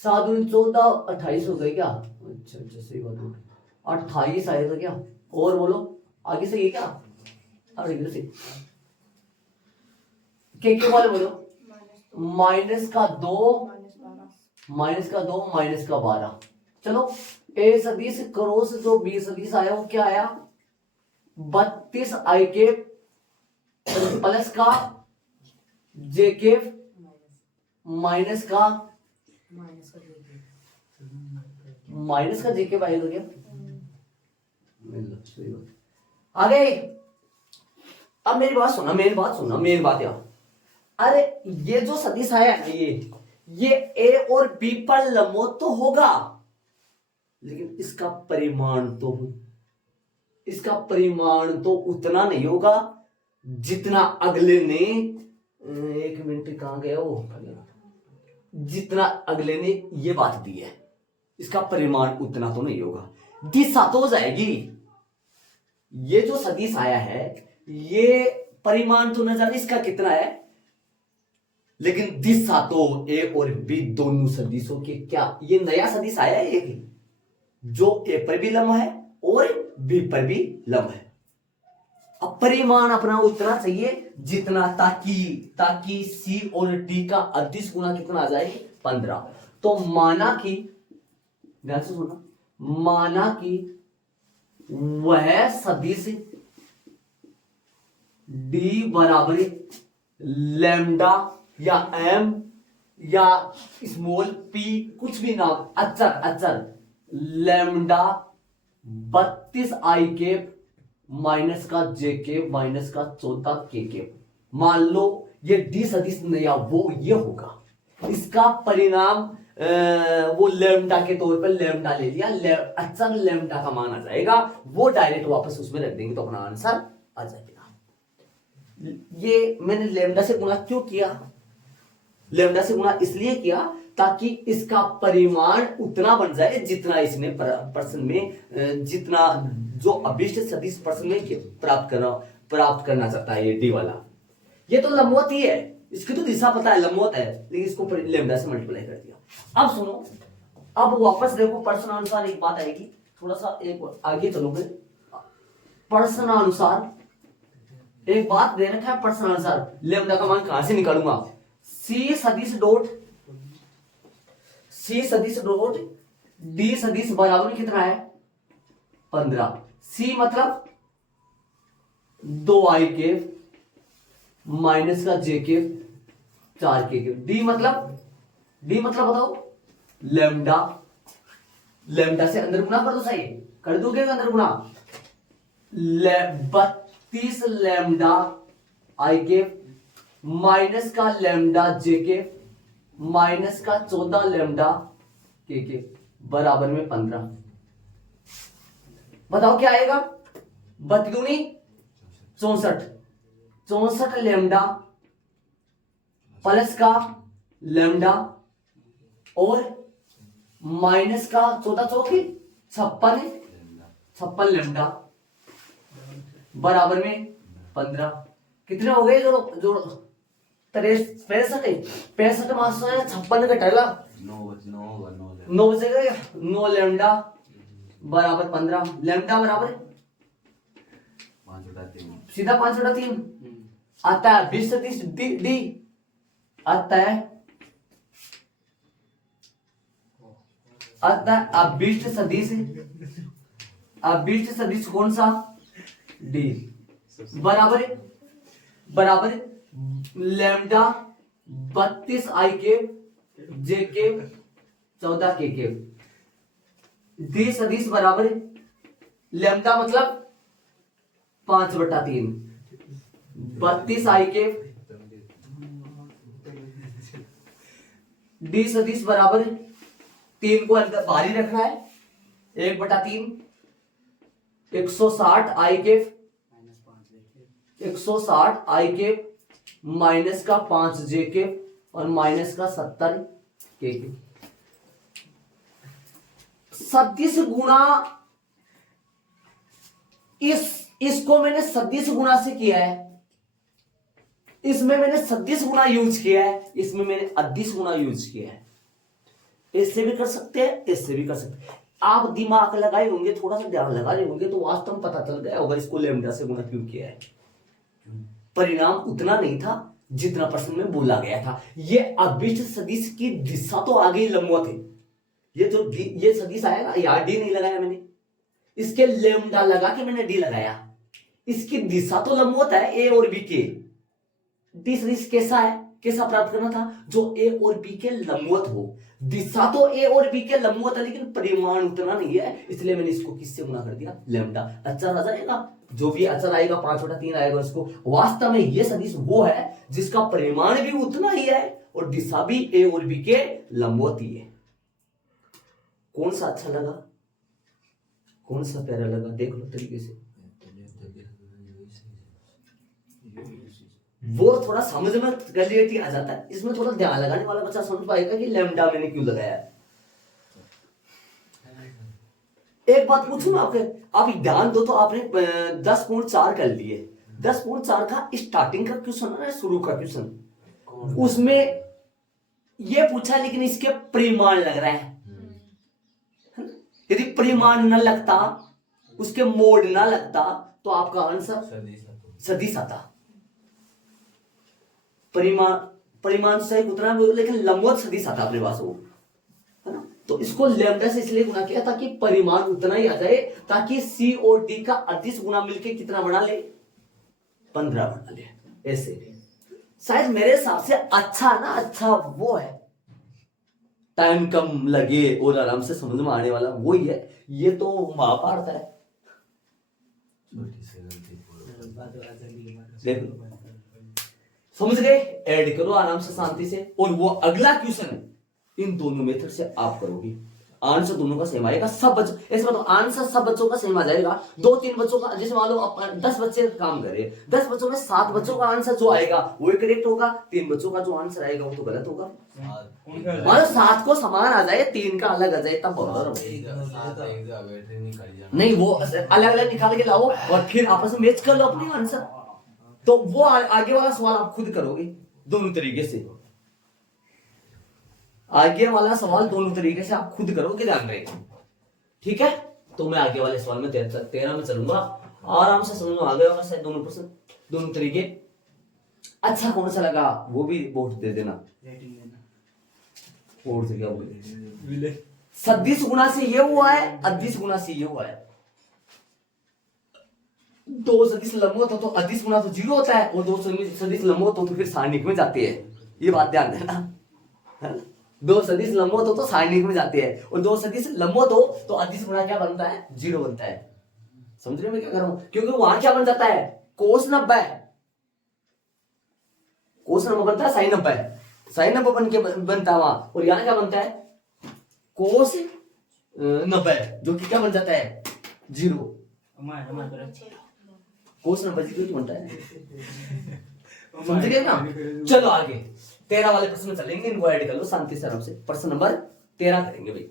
7 दूनी 14, 28 हो गई क्या। अच्छा अच्छा सही बात, 28 आएगा क्या। और बोलो आगे से ये क्या, अरे इधर से के बोले बोलो, -2 -12। चलो ए सदिश क्रॉस जो बी सदिश आया वो क्या आया, 32 आई के प्लस का जे के माइनस का जे के आएगा क्या। आगे अब मेरी बात सुनना, मेरी बात यार। अरे ये जो सदिश आया है ये ए और बी पर लंबवत तो होगा, लेकिन इसका परिमाण तो उतना नहीं होगा जितना अगले ने, एक मिनट कहां गया वो, जितना अगले ने ये बात दी है, इसका परिमाण उतना तो नहीं होगा, दिशा तो हो जाएगी। ये जो सदिश आया है ये परिमाण तो न जाने इसका कितना है, लेकिन दिशा तो ए और बी दोनों सदिशों के, क्या ये नया सदिश आया है एक, जो ए पर भी लंब है और बी पर भी लंब है। अब परिमाण अपना उतना चाहिए जितना, ताकि सी और डी का अदिश गुना कितना आ जाए, 15। तो माना कि, ध्यान से सुनो, माना कि वह सदिश डी बराबर लैम्डा या एम या स्मॉल पी, कुछ भी नाम, अचर लैम्डा 32 आई के माइनस का जे के माइनस का 14 के। मान लो ये डी सदिश नया वो ये होगा, इसका परिणाम वो लैम्डा के तौर पर लैम्डा ले लिया, अचर लैम्डा का मान आ जाएगा, वो डायरेक्ट वापस उसमें रख देंगे तो अपना आंसर आ जाएगा। ये मैंने लैम्डा से गुणा क्यों किया, लैम्डा से गुणा इसलिए किया ताकि इसका परिमाण उतना बन जाए जितना इसने प्रश्न में जितना जो अभिष्ट सदिश प्रश्न में प्राप्त करना चाहता है ये डी वाला। ये तो लंबवत ही है, इसकी तो दिशा पता है, लंबवत है, लेकिन इसको लैम्डा से मल्टीप्लाई कर दिया। अब सुनो, अब वापस देखो प्रश्नानुसार एक बात आएगी, थोड़ा सा एक आगे चलोगे। प्रश्नानुसार एक बात दे रखा है, प्रश्नानुसार लैम्डा का मान कहां से निकालूंगा? सी सदिश डॉट डी सदिश बराबर कितना है? 15। सी मतलब 2i केफ माइनस का जे केफ 4k केफ। डी मतलब बताओ लैम्डा, लैम्डा से अंदर गुना कर दो, सही कर दोगे अंदर गुना। 32 लैम्डा आई केफ माइनस का लैम्डा जे केफ माइनस का 14 लैम्डा के बराबर में 15। बताओ क्या आएगा? 32 64 लैम्डा प्लस का लैम्डा और माइनस का 14 चौकी 56 लैम्डा बराबर में 15। कितने हो गए? जो 65 मास 56 घटेगा 9 बचेगा। 9 लैम्डा बराबर 15। लैम्डा बराबर सीधा 5/3 आता है। 20 सदिश डी आता है अभिष्ट सदिश कौन सा? डी बराबर लैम्डा 32 आई के जे के 14 के। डी सदिश बराबर लैम्डा मतलब 5/3 32 आई के। डी सदिश बराबर 3 को अंदर बाहर ही रखना है, 1/3 160 आई के 160 आई के माइनस का 5 जे के और माइनस का 70 के। सदिश गुणा इसको मैंने सदिश गुणा से किया है, इसमें मैंने सदिश गुणा यूज किया है, इसमें मैंने अदिश गुणा यूज किया है। इससे भी कर सकते हैं, इससे भी कर सकते हैं। आप दिमाग लगाए होंगे, थोड़ा सा ध्यान लगा रहे होंगे तो वास्तव में पता चल गया होगा इसको लैम्डा से गुणा क्यों किया है। परिणाम उतना नहीं था जितना प्रश्न में बोला गया था। ये अभिष्ट सदिश की दिशा तो आगे लंबवत है। ये सदिश आया ना, यार डी नहीं लगाया मैंने, इसके लैम्डा लगा के मैंने डी लगाया। इसकी दिशा तो लंबवत है ए और बी के। डी सदिश कैसा है, कैसा प्राप्त करना था? जो ए और बी के लंबवत हो। दिशा तो ए और बी के लंबवत है लेकिन परिमाण उतना नहीं है, इसलिए मैंने इसको किससे गुणा कर दिया? लैम्डा। अचर आ जाएगा, जो भी अचर आएगा 5/3 आएगा इसको। वास्तव में ये सदिश वो है जिसका परिमाण भी उतना ही है और दिशा भी ए और बी के लंबवत ही है। कौन सा अच्छा लगा, कौन सा प्यारा लगा, देख लो तरीके से। वो थोड़ा समझ में क्लियरिटी आ जाता है। इसमें थोड़ा ध्यान लगाने वाला बच्चा समझ पाएगा कि लैम्डा मैंने क्यों लगाया है। एक बात पूछूं मैं आपके, आप ध्यान दो तो आपने 10.4 कर लिए। 10.4 का स्टार्टिंग का क्वेश्चन है, शुरू का क्वेश्चन, उसमें ये पूछा लेकिन इसके परिमाण लग रहा है। यदि परिमाण न लगता, उसके मोड ना लगता तो आपका आंसर सदिश आता। परिमाण से उतना लेकिन लंबवत सदिश आता अपने पास वो, है ना। तो इसको लैम्डा से इसलिए गुणा किया ताकि परिमाण उतना ही आ जाए, ताकि सी और डी का अदिश गुणा मिलके कितना बना ले? 15 बना ले। ऐसे शायद मेरे हिसाब से अच्छा ना, अच्छा वो है, टाइम कम लगे और आराम से समझ में आने वाला वो ही है। ये तो महाभारत है। देखो समझ गए, ऐड करो आराम से शांति से। और वो अगला क्वेश्चन इन दोनों मेथड से आप करोगे। आंसर दोनों का सेम आएगा। सब बच्चों ऐसे मतलब आंसर सब बच्चों का सेम आ जाएगा। 2-3 बच्चों का, जैसे मान लो 10 बच्चे काम करे, 10 बच्चों में 7 बच्चों का आंसर जो आएगा वो करेक्ट होगा, 3 बच्चों का जो आंसर आएगा वो तो गलत होगा। मतलब 7 को समान आ जाए, 3 का अलग आ जाए, तब बहुत नहीं, वो अलग अलग निकाल के लाओ और फिर आपस में मैच कर लो अपने आंसर। तो वो आगे वाला सवाल आप खुद करोगे दोनों तरीके से। आगे वाला सवाल दोनों तरीके से आप खुद करोगे, ध्यान रहे, ठीक है। तो मैं आगे वाले सवाल में 13 में चलूंगा, आराम से समझ में आ गया होगा शायद दोनों प्रश्न, दोनों तरीके। अच्छा कौन सा लगा वो भी वोट दे देना। और से क्या बोले, सदिश गुणा से ये हुआ है, अदिश गुणा से ये हुआ है। 2 सदिश लंबवत हो तो अदिश गुणा तो 0 होता है, और 2 सदिश लंबवत हो तो फिर सारणिक में जाते हैं, ये बात ध्यान देना। 2 सदिश लंबवत हो तो सारणिक में जाते हैं, और 2 सदिश लंबवत हो तो अदिश गुणा क्या बनता है, 0 बनता है। समझ रहे हो मैं क्या कर रहा हूं, क्योंकि वहां क्या बन जाता है, कोस 90, कोस 90 बनता है साइन 90, साइन 90 बन के बनता है वहां, और यहां क्या बनता है, कोस 90, जो कि क्या बन जाता है, 0। कोस 90 0 बनता है, समझ गए ना। चलो आगे 13 वाले प्रश्न में चलेंगे, इनको ऐड कर लो शांति से आराम से। प्रश्न नंबर 13 करेंगे भाई।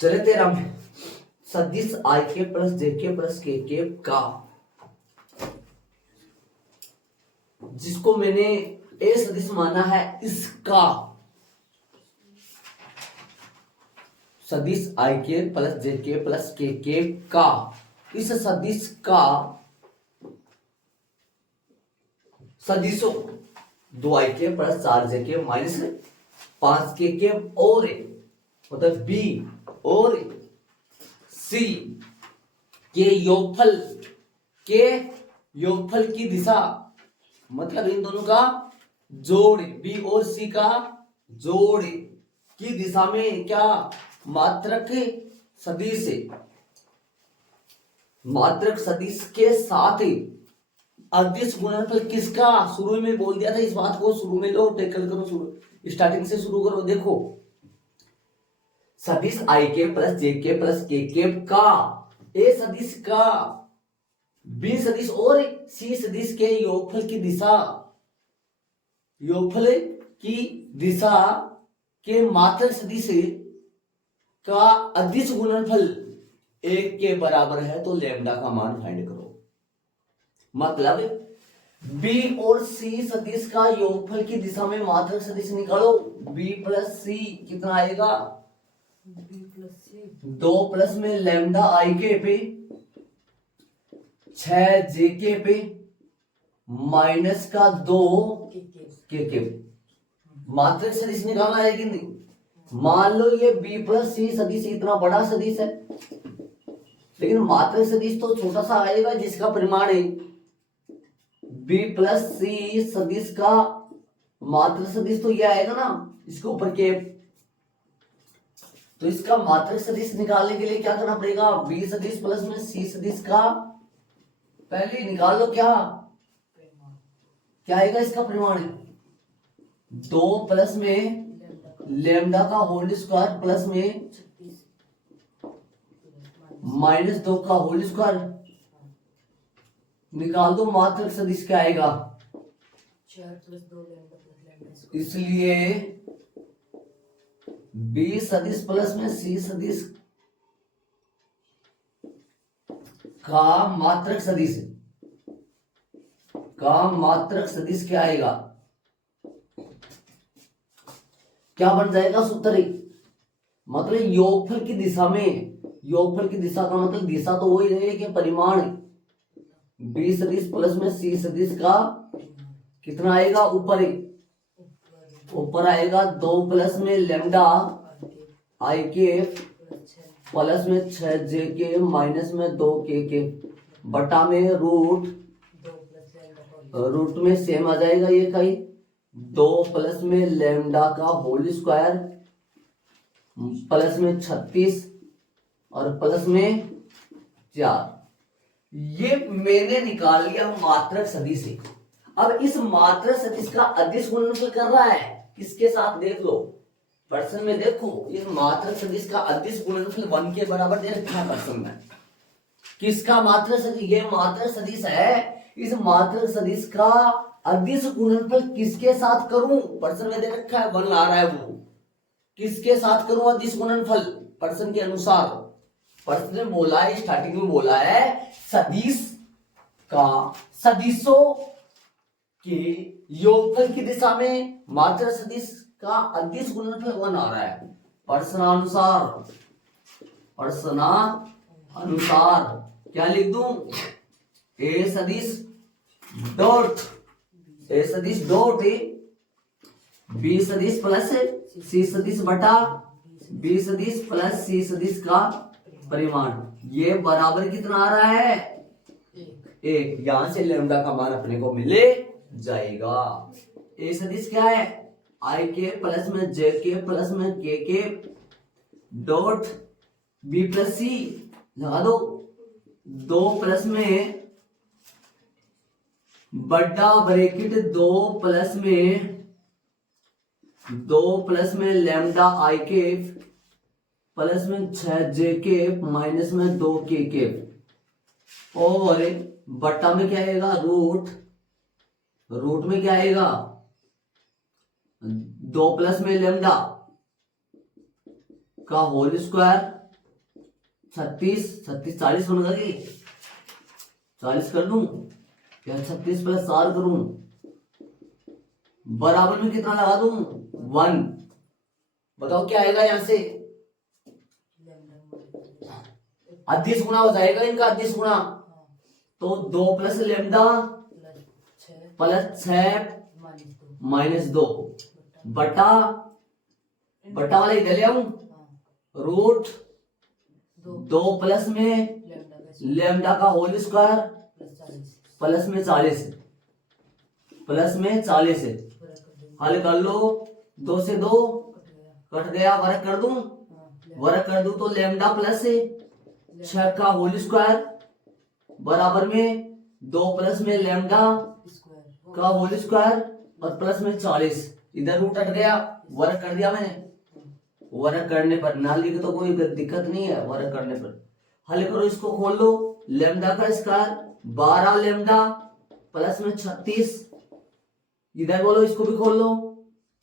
चले 13 में, सदिश आई के प्लस जे के प्लस के का, जिसको मैंने ए सदिश माना है, इसका सदिश आई के प्लस जे के प्लस के का, इस सदिश का सदिशों 2 आई के प्लस 4 जे के माइनस 5 के और मतलब बी और सी के योगफल की दिशा, मतलब इन दोनों का जोड़, बी और सी का जोड़ की दिशा में क्या मात्रक सदिश, मात्रक सदिश के साथ अदिश गुणनफल किसका, शुरू में बोल दिया था इस बात को, शुरू में लो टेकल करो, शुरू स्टार्टिंग से शुरू करो। देखो सदिश आई के प्लस जे के प्लस के का, ए सदिश का, बी सदिश और सी सदिश के योगफल की दिशा, योगफल की दिशा के मात्रक सदिश का अदिश गुणनफल 1 के बराबर है, तो लैम्डा का मान फाइंड करो। मतलब बी और सी सदिश का योगफल की दिशा में मात्रक सदिश निकालो, बी प्लस सी कितना आएगा, 2 प्लस में लैम्डा आई के पे 6 जे के पे माइनस का 2 के मात्रक सदिश निकालना है कि नहीं। मान लो ये बी प्लस सी सदिश इतना बड़ा सदिश है, लेकिन मात्रक सदिश तो छोटा सा आएगा, जिसका परिमाण है बी प्लस सी सदिश का मात्रक सदिश तो ये आएगा ना, इसके ऊपर के, तो इसका मात्रक सदिश निकालने के लिए क्या करना पड़ेगा, बी सदिश प्लस में सी सदिश का पहले निकाल लो, क्या आएगा इसका परिमाण, 2 प्लस में लैम्डा का होल स्क्वायर प्लस में माइनस 2 का होल स्क्वायर, निकाल दो मात्रक सदिश क्या आएगा, 4 + 2 लैम्डा। इसलिए बी सदिश प्लस में सी सदिश का मात्रक सदिश क्या आएगा, क्या बन जाएगा सूत्र, मतलब योगफल की दिशा में, योगफल की दिशा का मतलब दिशा तो वही रहेगी कि परिमाण, बी सदिश प्लस में सी सदिश का कितना आएगा, ऊपर आएगा 2 प्लस में लैम्डा आई के प्लस में 6 जे के माइनस में 2 के बटा में रूट में सेम आ जाएगा, ये कहीं 2 प्लस में लैम्डा का होल स्क्वायर प्लस में 36 और प्लस में 4, ये मैंने निकाल लिया मात्रक सदिश। अब इस मात्रक सदिश का अदिश गुणनफल कर रहा है किसके साथ, देख लो, प्रश्न में देखो इस मात्रक सदिश का अदिश गुणनफल 1 के बराबर दे रखा है प्रश्न में। किसका मात्रक सदिश? ये मात्रक सदिश है। इस मात्रक सदिश का अदिश गुणनफल किसके साथ करूं? प्रश्न में दे रखा है 1 आ रहा है, वो किसके साथ करूं अदिश गुणनफल प्रश्न के अनुसार? प्रश्न में बोला है, स्टार्टिंग में बोला है सदिश का सदिशों के योगफल की दिशा में मात्रक सदिश का अदिश गुणनफल 1 आ रहा है। प्रश्नानुसार क्या लिख दूं? ए सदिश डॉट बी सदिश प्लस सी सदिश बटा बी सदिश प्लस सी सदिश का परिमाण, ये बराबर कितना आ रहा है? 1। यहां से लैम्डा का मान अपने को मिले जाएगा। ए सदिश क्या है? आई के प्लस में जे के प्लस में के डॉट बी प्लस सी लगा दो, 2 प्लस में बड़ा ब्रैकेट 2 प्लस में लैम्डा आई के प्लस में 6 जे के माइनस में 2 के और बट्टा में क्या आएगा? रूट में क्या आएगा? 2 प्लस में लैम्डा का होल स्क्वायर 36 40 बन गई, 40 कर दूं या 36 प्लस 4 करूं, बराबर में कितना लगा दूं? 1। बताओ क्या आएगा यहां से? अदिश गुणा हो जाएगा इनका, अदिश गुणा। तो 2 प्लस लैम्डा प्लस 6 माइनस 2 बटा वाला इधर ले आऊं, रूट 2 प्लस में लैम्डा का होल स्क्वायर प्लस में 40 हल कर लो। 2 से 2 कट गया, वर्ग कर दूं तो लैम्डा प्लस 6 का होल स्क्वायर बराबर में 2 प्लस में लैम्डा का होल स्क्वायर और प्लस में 40, इधर रूट हट गया, वर्ग कर दिया मैंने। वर्ग करने पर ना लिखे तो कोई दिक्कत नहीं है, वर्ग करने पर हल करो, इसको खोल लो। लैम्डा का स्क्वायर 12 लैम्डा प्लस में 36, इधर बोलो इसको भी खोल लो।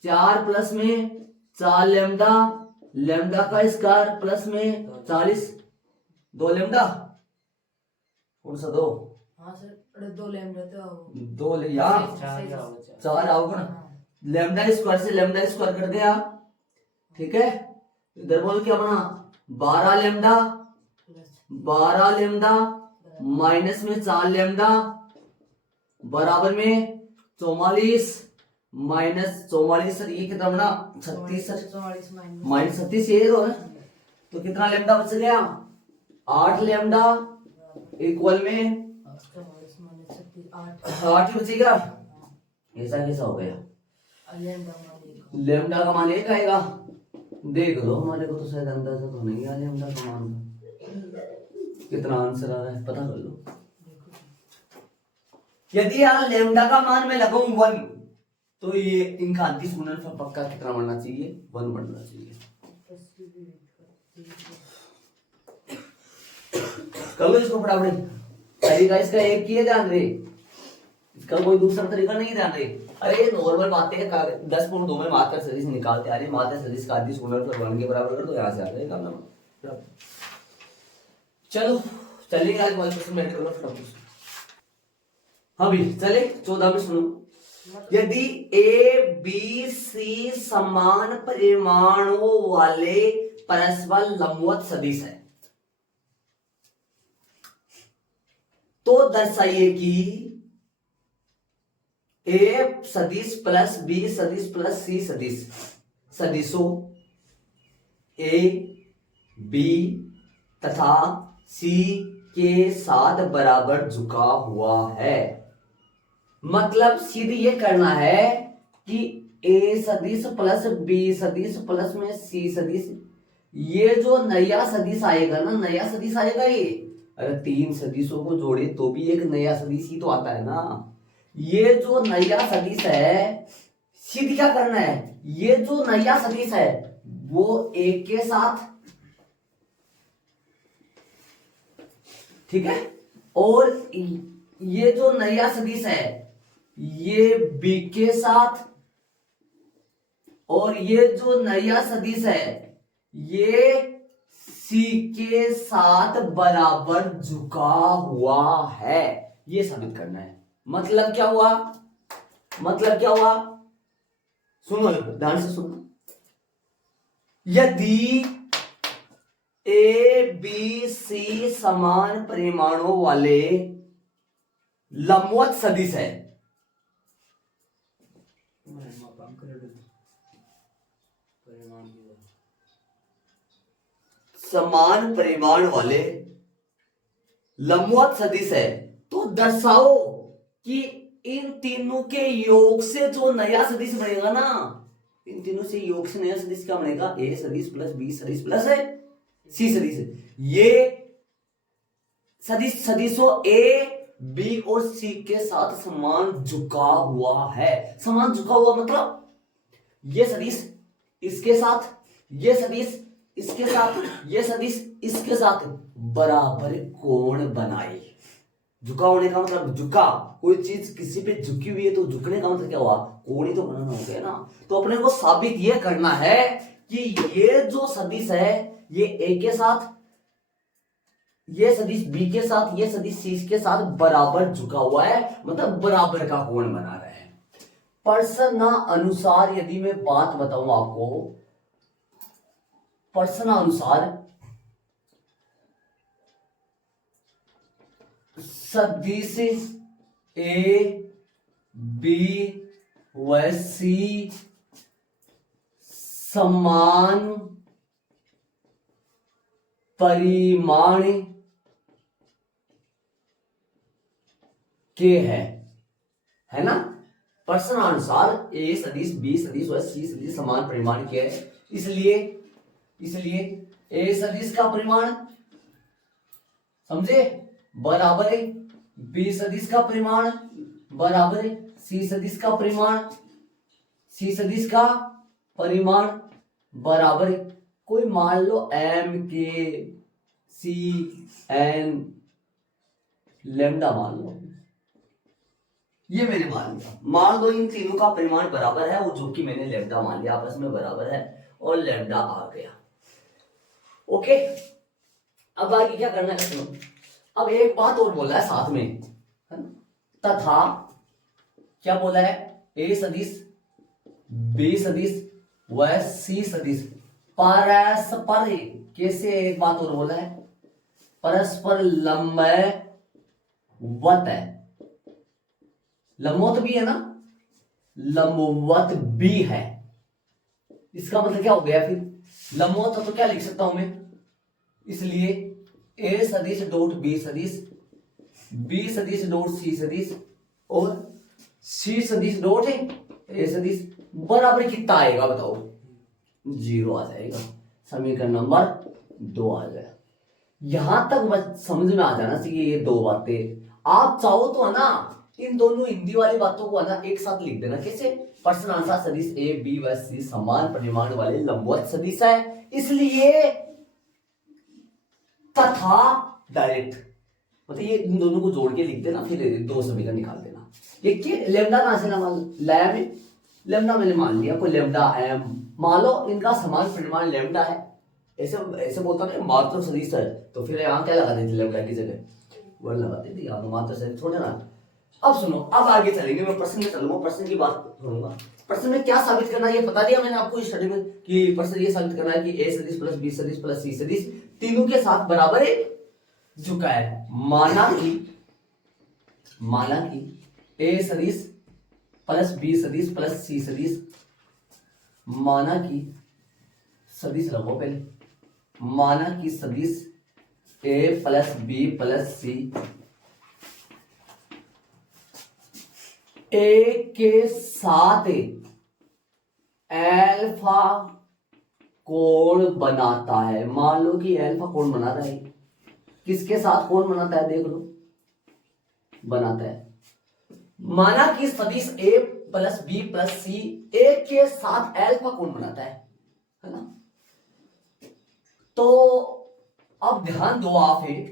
4 प्लस में 4 लैम्डा का स्क्वायर प्लस में 40, 2 लैम्डा कौन सा 2? हाँ सर 2 लैम्डा तो आओ 2 यार 4 आओगे ना, लैम्डा स्क्वायर से लैम्डा स्क्वायर कर दिया, ठीक है। इधर बोल क्या बना? 12 लैम्डा माइनस में 4 लैम्डा बराबर में 44 माइनस 44, सर ये कितना बना? 36 सर, माइनस 36 ये तो कितना लैम्डा बच गया? 8 लैम्डा इक्वल में 8 बचेगा। ऐसा कैसा हो गया? लैम्डा का मान 1 आएगा। देख लो, हमारे को तो शायद अंदाजा तो नहीं आ लैम्डा का मान कितना आंसर आ रहा है, पता कर लो। यदि यार लैम्डा का मान मैं लगाऊं 1 तो ये इनका अदिश गुणनफल पक्का कितना बनना चाहिए? 1 बनना चाहिए। कर लो इसको फटाफट। तरीका इसका एक ही है, ध्यान रहे, इसका कोई दूसरा तरीका नहीं, ध्यान रहे। अरे नॉर्मल बातें है, 10.2 में मात्रक सदिश निकालते आ रहे, मात्रक सदिश का अदिश गुणनफल 1 के बराबर कर दो, यहाँ से आ जाएगा ना। चलो चलिए आज वाले क्वेश्चन में करो फटाफट। हाँ भी चले 14 में सुनो। यदि ए बी सी समान परिमाणों वाले परस्पर लंबवत सदिश है तो दर्शाइए कि ए सदिश प्लस बी सदिश प्लस सी सदिश सदिशों ए बी तथा सी के साथ बराबर झुका हुआ है। मतलब सीधे ये करना है कि ए सदिश प्लस बी सदिश प्लस में सी सदिश, ये जो नया सदिश आएगा ना, नया सदिश आएगा ये, अगर 3 सदिशों को जोड़े तो भी एक नया सदिश ही तो आता है ना। ये जो नया सदिश है, सीधे क्या करना है, ये जो नया सदिश है वो एक के साथ, ठीक है, और ये जो नया सदिश है ये बी के साथ, और ये जो नया सदिश है ये सी के साथ बराबर झुका हुआ है। ये साबित करना है। मतलब क्या हुआ, मतलब क्या हुआ, सुनो ध्यान से सुनो। यदि ए बी सी समान परिमाणों वाले लंबवत सदिश है, समान परिमाण वाले लंबवत सदिश है, तो दर्शाओ कि इन तीनों के योग से जो नया सदिश बनेगा ना, इन तीनों से योग से नया सदिश क्या बनेगा, ए सदिश प्लस बी सदिश प्लस है सी सदिश। ये सदिश सदिशों ए बी और सी के साथ समान झुका हुआ है। समान झुका हुआ मतलब ये सदिश इसके साथ, ये सदिश इसके साथ, ये सदिश इसके साथ बराबर कोण बनाए। झुका होने का मतलब, झुका कोई चीज किसी पे झुकी हुई है तो झुकने का मतलब क्या हुआ, कोण ही तो बनाना हो गया ना। तो अपने को साबित यह करना है कि ये जो सदिश है ये ए के साथ, ये सदिश बी के साथ, ये सदिश सी के साथ बराबर झुका हुआ है, मतलब बराबर का कोण बना रहा है। प्रश्नानुसार यदि मैं बात बताऊं आपको, प्रश्नानुसार सदिश ए बी व सी समान परिमाण के है ना। प्रश्नानुसार ए सदिश बी सदिश व सी सदिश समान परिमाण के है, इसलिए ए सदिश का परिमाण समझे बराबर है बी सदिश का परिमाण बराबर है सी सदिश का परिमाण, सी सदिश का परिमाण बराबर है, कोई मान लो एम के सी एन लेमडा मान लो, ये मैंने मान लो इन तीनों का परिमाण बराबर है, वो जो कि मैंने लेमडा मान लिया आपस में बराबर है और लेमडा आ गया। ओके, अब आगे क्या करना है सुनो। अब एक बात और बोला है साथ में, है ना, तथा क्या बोला है, ए सदिश बी सदिश व सी सदिश परस्पर, कैसे एक बात और बोला है, परस्पर लंबवत है, लंबवत भी है ना, लंबवत भी है। इसका मतलब क्या हो गया फिर, लंबवत तो क्या लिख सकता हूं मैं, इसलिए ए सदिश डॉट बी सदिश, बी सदिश डॉट सी सदिश और सी सदिश डॉट ए सदिश बराबर कितना आएगा बताओ, 0 आ जाएगा। समीकरण नंबर 2 आ गया। यहां तक बस समझ में आ जाना चाहिए ये दो बातें। आप चाहो तो है ना इन दोनों हिंदी वाली बातों को है ना एक साथ लिख देना, कैसे, प्रश्नानुसार सदिश ए बी व सी समान परिमाण वाले लंबवत सदिश है, इसलिए तथा डायरेक्ट मतलब ये इन दोनों को जोड़ के लिख देना, फिर दो समीकरण निकाल देना। ये क्या लेमडा कहां से लाया मैं, लेमडा मैंने मान लिया, कोई लेमडा एम मान लो, इनका समान परिमाण लेमडा है, ऐसे ऐसे बोलता ना मात्र सदिश है, तो फिर यहां क्या लगा देते लेमडा की जगह वन लगा देते, यहां मात्र सदिश थोड़े ना। अब सुनो, अब आगे चलेंगे, मैं प्रश्न में चलूंगा, प्रश्न की बात करूंगा। प्रश्न में क्या साबित करना है ये बता दिया मैंने आपको स्टडी में कि प्रश्न ये साबित करना है कि ए सदिश प्लस बी सदिश प्लस सी सदिश तीनों के साथ बराबर है झुका है। माना कि ए सदिश प्लस बी सदिश प्लस सी सदिश, माना कि सदिश लगो पहले, माना कि सदिश ए प्लस बी प्लस सी ए के साथ एल्फा कोण बनाता है। मान लो कि एल्फा कोण बना रहा है, किसके साथ कोण बनाता है देख लो, बनाता है। माना कि सदिश ए प्लस बी प्लस सी ए के साथ एल्फा कोण बनाता है ना, तो अब ध्यान दो आप एक,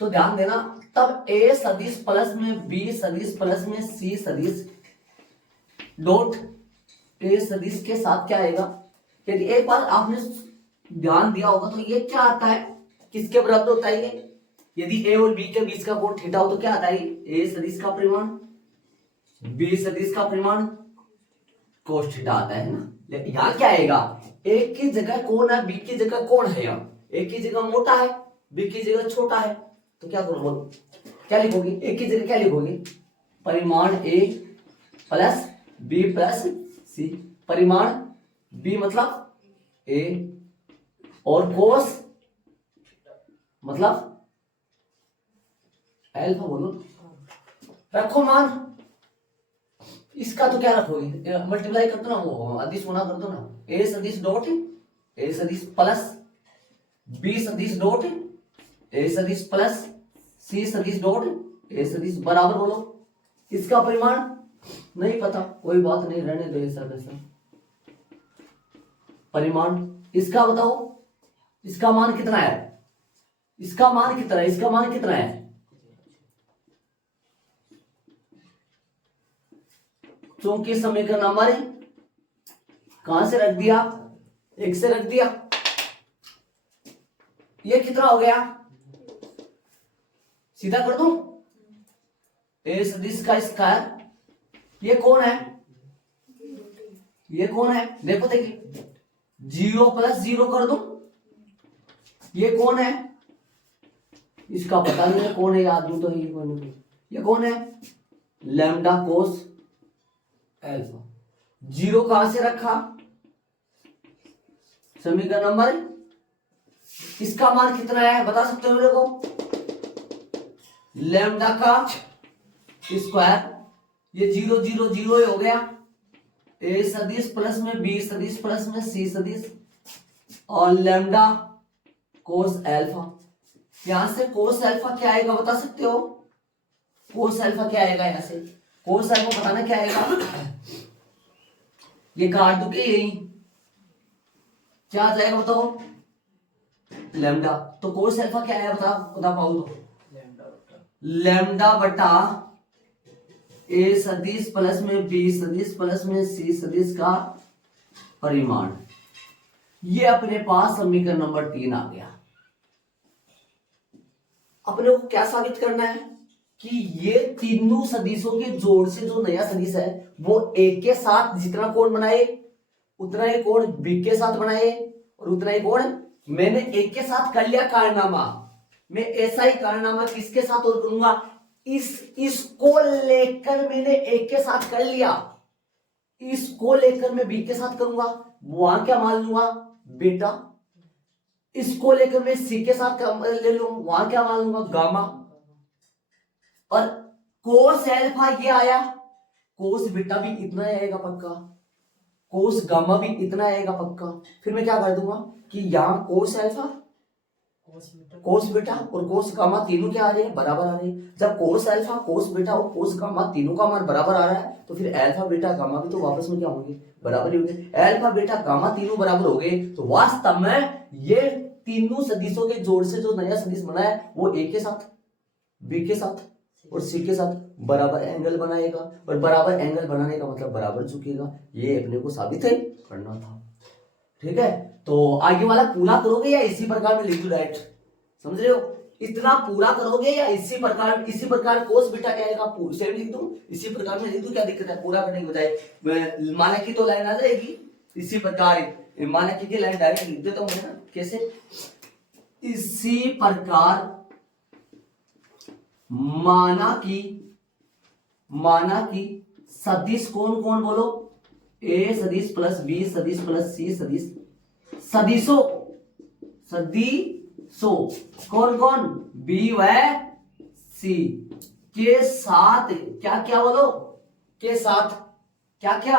तो ध्यान देना, तब ए सदिश प्लस में बी सदिश प्लस में सी सदिश डॉट ए सदिश के साथ क्या आएगा। यदि एक बार आपने ध्यान दिया होगा तो ये क्या आता है, किसके बराबर होता है ये, यदि ए और बी के बीच का कोण थीटा हो तो क्या आता है, ए सदिश का परिमाण बी सदिश का परिमाण कोस थीटा आता है ना। लेकिन यहाँ क्या आएगा, एक की जगह कोण है, बी की जगह कोण है, यहाँ एक की जगह मोटा है, बी की जगह छोटा है, तो क्या करो बोलो, क्या लिखोगे, एक की जगह क्या लिखोगे, परिमाण ए प्लस बी प्लस सी, परिमाण बी मतलब ए और कोस मतलब एल्फा, बोलो रखो मान, इसका तो क्या रखोगे, मल्टीप्लाई कर दो ना, वो अदिश गुना कर दो ना, ए सदिश डॉट ए सदिश प्लस बी सदिश डॉट ए सदिश प्लस सी सदिश डॉट ए सदिश बराबर, बोलो इसका परिमाण नहीं पता, कोई बात नहीं, रहने दो ऐसा वैसा, परिमाण इसका बताओ, इसका मान कितना है, इसका मान कितना है, इसका मान कितना है, चूंकि समीकरण नंबर कहां से रख दिया, एक से रख दिया, ये कितना हो गया, सीधा कर दूं, ए सदिश का स्क्वायर, ये कौन है, ये कौन है, देखो देखिए, 0 प्लस 0 कर दो, ये कौन है, इसका पता नहीं है कौन है, याद नहीं तो ये कौन है, ये कौन है, लैम्डा कोस एल्फा, 0 कहां से रखा, समीकरण नंबर, इसका मान कितना है बता सकते हो मेरे को, लैम्डा का स्क्वायर, ये 0 0 0 हो गया, ए सदिश प्लस में बी सदिश प्लस में सी सदिश और लैम्डा कोस एल्फा, यहां से कोस एल्फा क्या आएगा बता सकते हो, कोस एल्फा क्या आएगा, यहां से कोस एल्फा बताना क्या आएगा, ये काट दूंगे यही, क्या आ जाएगा बताओ, लैम्डा, तो कोस एल्फा क्या है बता पाओ तो, लैम्डा बटा ए सदिश प्लस में बी सदिश प्लस में सी सदिश का परिमाण, ये अपने पास समीकरण नंबर 3 आ गया। अपने को क्या साबित करना है कि ये तीनों सदिशों के जोड़ से जो नया सदिश है वो एक के साथ जितना कोण बनाए उतना ही कोण बी के साथ बनाए और उतना ही कोण, मैंने एक के साथ कर लिया कारनामा, मैं ऐसा ही कारनामा किसके साथ और करूंगा, इसको लेकर मैंने एक के साथ कर लिया, इसको लेकर मैं बी के साथ करूंगा, वहां क्या मान लूंगा बेटा, इसको लेकर मैं सी के साथ ले लूंगा, वहां क्या मान लूंगा गामा, और कोस एल्फा ये आया, कोस बीटा भी इतना आएगा पक्का, कोस गामा भी इतना आएगा पक्का, फिर मैं क्या कर दूंगा कि यहाँ कोस एल्फा कोस बीटा और कोस गामा तीनों क्या आ रहे हैं बराबर आ रहे हैं, जब कोस एल्फा कोस बीटा और कोस गामा तीनों का मान बराबर आ रहा है तो फिर एल्फा बीटा गामा भी तो वापस में क्या होंगे बराबर ही होंगे, एल्फा बीटा गामा तीनों बराबर हो गए, तो वास्तव में ये तीनों सदिशों के जोड़ से जो नया सदिश बना है वो ए के साथ बी के साथ और सी के साथ बराबर एंगल बनाएगा, और बराबर एंगल बनाने का मतलब बराबर झुकेगा, ये अपने को साबित है करना था। ठीक है, तो आगे वाला पूरा करोगे या इसी प्रकार में लिख दो डायरेक्ट, समझ रहे हो, इतना पूरा करोगे या इसी प्रकार कोस बीटा क्या आएगा सेम लिख दूं, इसी प्रकार में लिख दूं, क्या दिक्कत है, पूरा करने की बजाय माना की तो लाइन आ जाएगी, इसी प्रकार माना की लाइन डायरेक्ट लिख देता हूं ना, कैसे, इसी प्रकार माना की सदिश कौन कौन बोलो, ए सदिश प्लस बी सदिश प्लस सी सदिश, सदिशों कौन कौन बी व सी के साथ क्या क्या बोलो, के साथ क्या क्या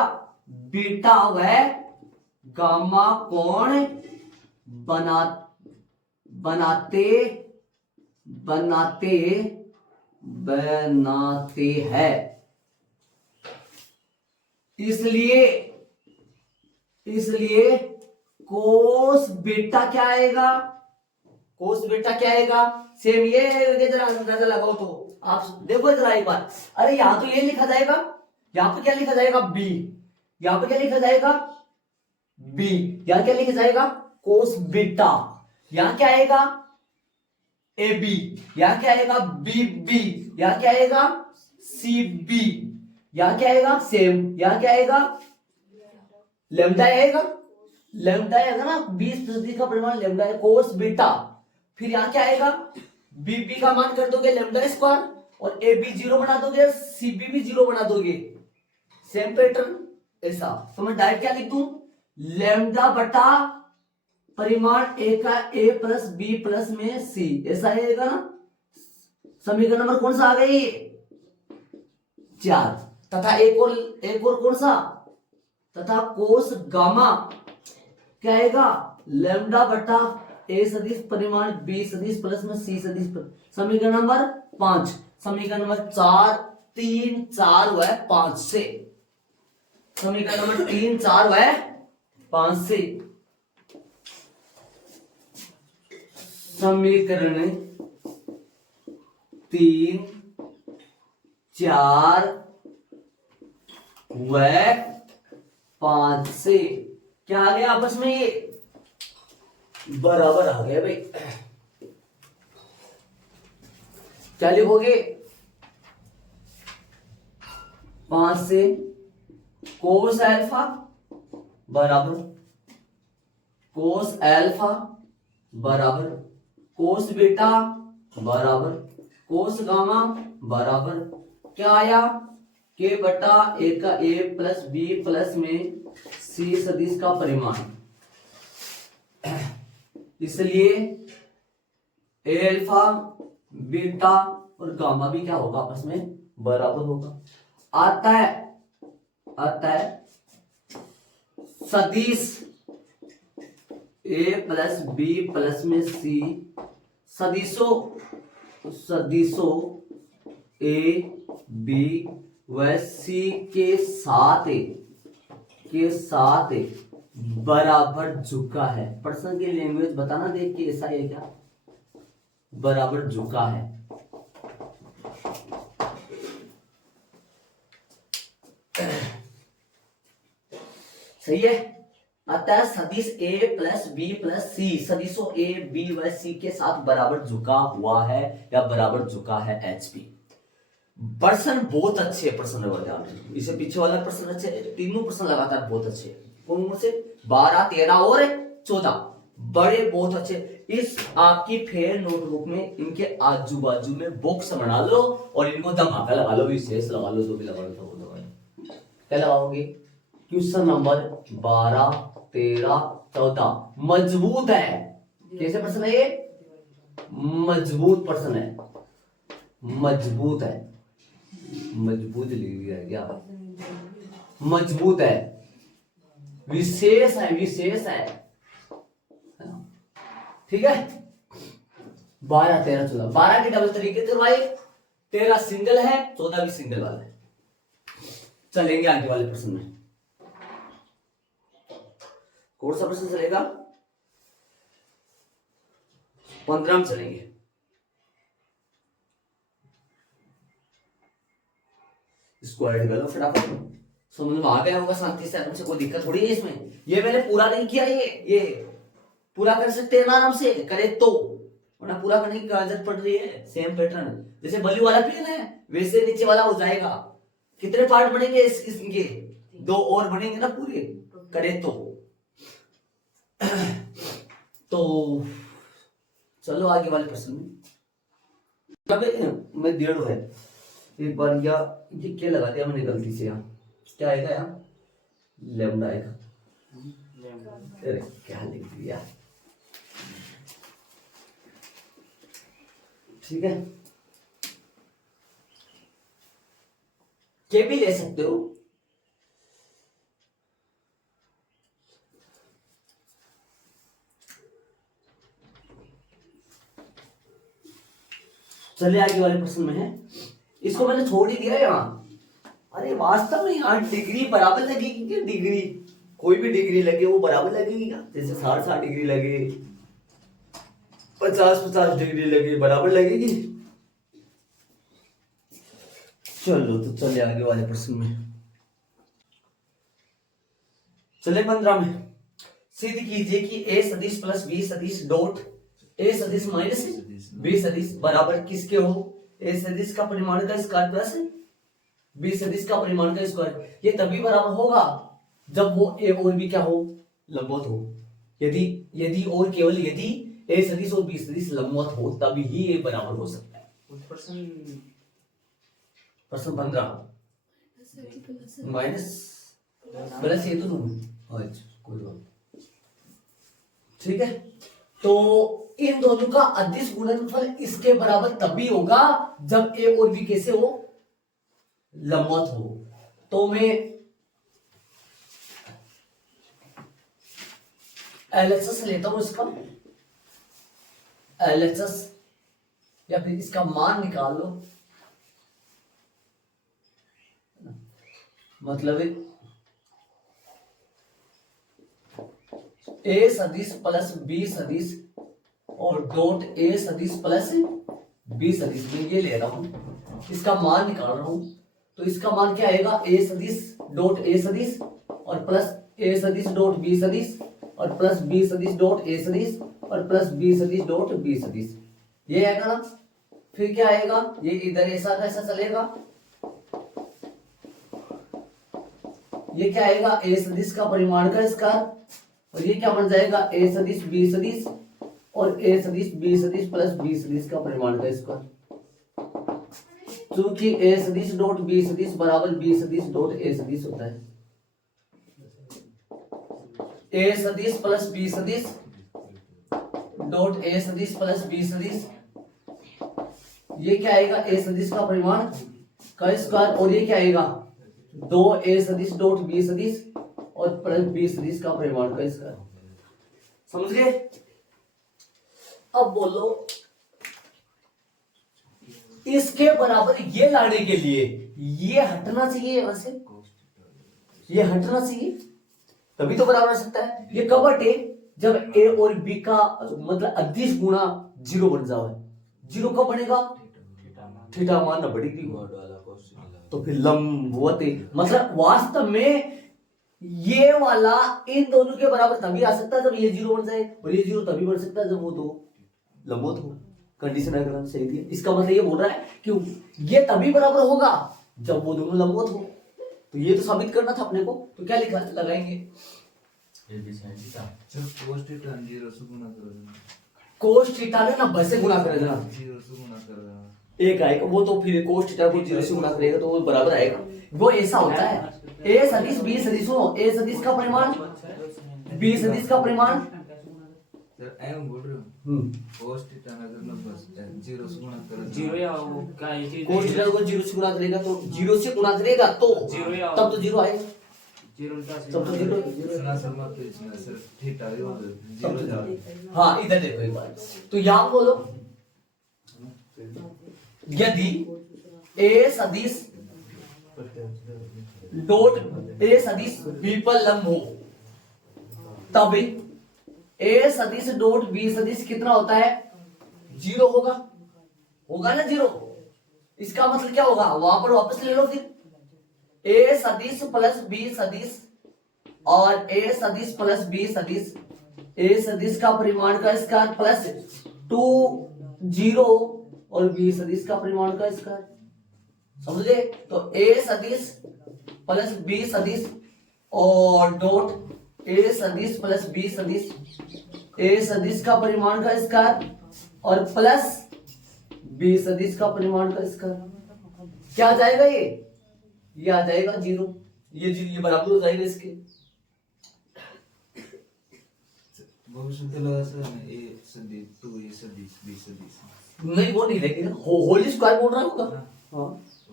बीटा व गामा कोण बनाते हैं, इसलिए कोस बीटा क्या आएगा, कोस बीटा क्या आएगा, सेम ये आएगा। जरा अंदाजा लगाओ तो आप देखो जरा एक बार। अरे यहां तो ये लिखा जाएगा, यहां पे क्या लिखा जाएगा बी, यहां पे क्या लिखा जाएगा बी, यहां क्या लिखा जाएगा कोस बीटा, यहां क्या आएगा ए बी, यहां क्या आएगा बी बी, यहां क्या आएगा सी बी, यहां क्या आएगा सेम, यहां क्या आएगा लेमडा आएगा, लेमडा आएगा ना 20% का परिमाण लेमडा है कोस बीटा। फिर यहां क्या आएगा बी बी का मान कर दोगे लेमडा स्क्वायर और ए बी 0 बना दोगे, सी बी भी 0 बना दोगे, सेम पैटर्न ऐसा। तो मैं डायरेक्ट क्या लिख दूं लेमडा बटा परिमाण ए का ए प्लस बी प्लस में सी, ऐसा आएगा ना। समीकरण नंबर कौन सा आ गई 4। तथा एक और कौन सा, तथा कोस गामा क्या आएगा लेमडा बटा ए सदिश परिमाण बी सदिश प्लस में सी सदिश। समीकरण नंबर 5, समीकरण नंबर 4 3 4 व 5 से, समीकरण नंबर 3 4 व 5 से। समीकरण 3 4 व 5 से क्या आ गया आपस में, ये बराबर आ गया भाई। क्या लिखोगे 5 से कोस अल्फा बराबर कोस अल्फा बराबर कोस बीटा बराबर कोस गामा बराबर क्या आया के बटा ए का ए प्लस बी प्लस में सी सदिश का परिमाण। इसलिए ए अल्फा बीटा और गामा भी क्या होगा आपस में बराबर होगा। आता है सदिश ए प्लस बी प्लस में सी सदिशों ए बी व सी के साथ बराबर झुका है। प्रश्न की लैंग्वेज बताना देख के ऐसा है क्या, बराबर झुका है। सही है। अतः सदिश A plus B plus C सदिशों ए बी व सी के साथ बराबर झुका हुआ है या बराबर झुका है एचपी। प्रश्न बहुत अच्छे प्रश्न लगातार, इससे पीछे वाला प्रश्न अच्छे, तीनों प्रश्न लगातार बहुत अच्छे। कौन से 12 13 और 14 बड़े बहुत अच्छे। इस आपकी फेयर नोटबुक में इनके आजू बाजू में बॉक्स बना लो और इनको धमाका लगा लो, विशेष लगा लो, जो भी लगा लो तो वो लगाओ। क्या लगाओगे क्वेश्चन नंबर 12 13 14 मजबूत है। कैसे प्रश्न है ये, मजबूत प्रश्न है, मजबूत है, मजबूत लिख दिया क्या, मजबूत है, विशेष है, विशेष है। ठीक है। 12 13 14 12 के डबल तरीके करवाए, 13 सिंगल है, 14 भी सिंगल वाला है। चलेंगे आगे वाले प्रश्न में। कौन सा प्रश्न चलेगा 15 में चलेंगे। स्क्वायर कर लो फटाफट, समझ में आ गया होगा शांति से, आराम से, कोई दिक्कत थोड़ी है इसमें। ये मैंने पूरा नहीं किया, ये पूरा कर सकते हैं आराम से, करे तो, वरना पूरा करने की जरूरत पड़ रही है। सेम पैटर्न जैसे बलू वाला पेन है वैसे नीचे वाला हो जाएगा। कितने पार्ट बनेंगे इनके, 2 और बनेंगे ना पूरे, करे तो चलो आगे वाले प्रश्न में 1.5 है। एक बार ये क्या लगा दिया मैंने गलती से, यहाँ क्या आएगा, यहाँ लेमडा आएगा। अरे क्या लिख दिया, ठीक है। के भी ले सकते हो, चलिए आगे वाले प्रश्न में है। इसको मैंने छोड़ ही दिया यहाँ। अरे वास्तव में यहाँ डिग्री बराबर लगेगी क्या, डिग्री कोई भी डिग्री लगे वो बराबर लगेगी क्या? जैसे 60 डिग्री लगे, 50 डिग्री लगे, बराबर लगेगी। चलो तो चले आगे वाले प्रश्न में। चले 15 में। सिद्ध कीजिए कि a सदिश प्लस b सदिश डॉट a सदिश माइनस b सदिश बराबर किसके हो? a सदिश का परिमाण का स्क्वायर प्लस b सदिश का परिमाण का स्क्वायर। ये तभी बराबर होगा जब वो a और b क्या हो? लंबवत हो। यदि और केवल यदि a सदिश और b सदिश लंबवत हो तभी ही ये बराबर हो सकता है। प्रश्न 15 माइनस प्लस ये तो नहीं। अच्छा कोई बात, ठीक है। तो इन दोनों का अदिश गुणनफल इसके बराबर तभी होगा जब a और b कैसे हो? लंबवत हो। तो मैं LHS लेता हूं, इसका LHS या फिर इसका मान निकाल लो। मतलब a सदिश प्लस b सदिश और डॉट a सदिश प्लस b सदिश में ये ले रहा हूं, इसका मान निकाल रहा हूं। तो इसका मान क्या आएगा? a सदिश डॉट a सदिश और प्लस a सदिश डॉट b सदिश और प्लस b सदिश डॉट a सदिश और प्लस b सदिश डॉट b सदिश। ये आएगा ना। फिर क्या आएगा? ये इधर ऐसा कैसा चलेगा? ये क्या आएगा? a सदिश का परिमाण का स्क्वायर और ये क्या बन जाएगा? a सदिश b सदिश और a सदिश b सदिश प्लस b सदिश का परिमाण का स्क्वायर। क्योंकि a सदिश डॉट b सदिश बराबर b सदिश डॉट a सदिश होता है। a सदिश प्लस b सदिश डॉट a सदिश प्लस b सदिश, ये क्या आएगा? a सदिश का परिमाण का स्क्वायर और ये क्या आएगा? 2a सदिश डॉट b सदिश और प्लस b सदिश का परिमाण का स्क्वायर। समझ गए? अब बोलो, इसके बराबर ये लाने के लिए ये हटना चाहिए, यहां से ये हटना चाहिए तभी तो बराबर आ सकता है। ये कब हटे? जब a और b का मतलब अदिश गुणा 0 बन जाए। 0 कब बनेगा? थीटा मान 90 डिग्री तो फिर लंबवत, मतलब वास्तव में ये वाला इन दोनों के बराबर तभी आ सकता है जब ये 0 बन जाए और ये 0 तभी बन सकता है जब वो दो लंबवत हो। कंडीशन अगर सही थी, इसका मतलब ये बोल रहा है कि ये तभी बराबर होगा जब वो दोनों लंबवत हो। तो ये तो साबित करना था अपने को, तो क्या लिखा लगाएंगे? कोस थीटा ने 90 से गुणा कर देना, एक आएगा वो, तो फिर कोस थीटा को 0 से गुणा करेगा तो वो बराबर आएगा। वो ऐसा होता है। a सदिश b सदिश हो, a सदिश का परिमाण b सदिश का परिमाण बोल रहे हो कोस थीटा अगर 0 से गुणा करेगा 0 या वो क्या ये चीज कोस थीटा को 0 से गुणा करेगा तो 0 से गुणा करेगा तो 0 या तब तो 0 आएगा। 0 का तब तो 0 इतना समझ तो इसमें सिर्फ थीटा ही होगा 0 जा। हाँ इधर देखो एक बार, तो यहां बोलो यदि a सदिश डॉट a सदिश b पर लंब हो तब a सदिश डॉट b सदिश कितना होता है? 0 होगा, होगा ना 0। इसका मतलब क्या होगा? वहां पर वापस ले लो फिर a सदिश प्लस b सदिश और a सदिश प्लस b सदिश, a सदिश का परिमाण का स्क्वायर प्लस 2 0 और b सदिश का परिमाण का स्क्वायर। समझे? तो a सदिश प्लस b सदिश और डॉट a सदिश प्लस b सदिश, a सदिश का परिमाण का स्क्वायर और प्लस b सदिश का परिमाण का स्क्वायर। क्या आ जाएगा? ये आ जाएगा 0। ये बराबर हो जाएगा इसके। भविष्य लगा सर a सदिश 2a सदिश b सदिश नहीं वो नहीं, लेकिन होल स्क्वायर बोल रहा होगा। हाँ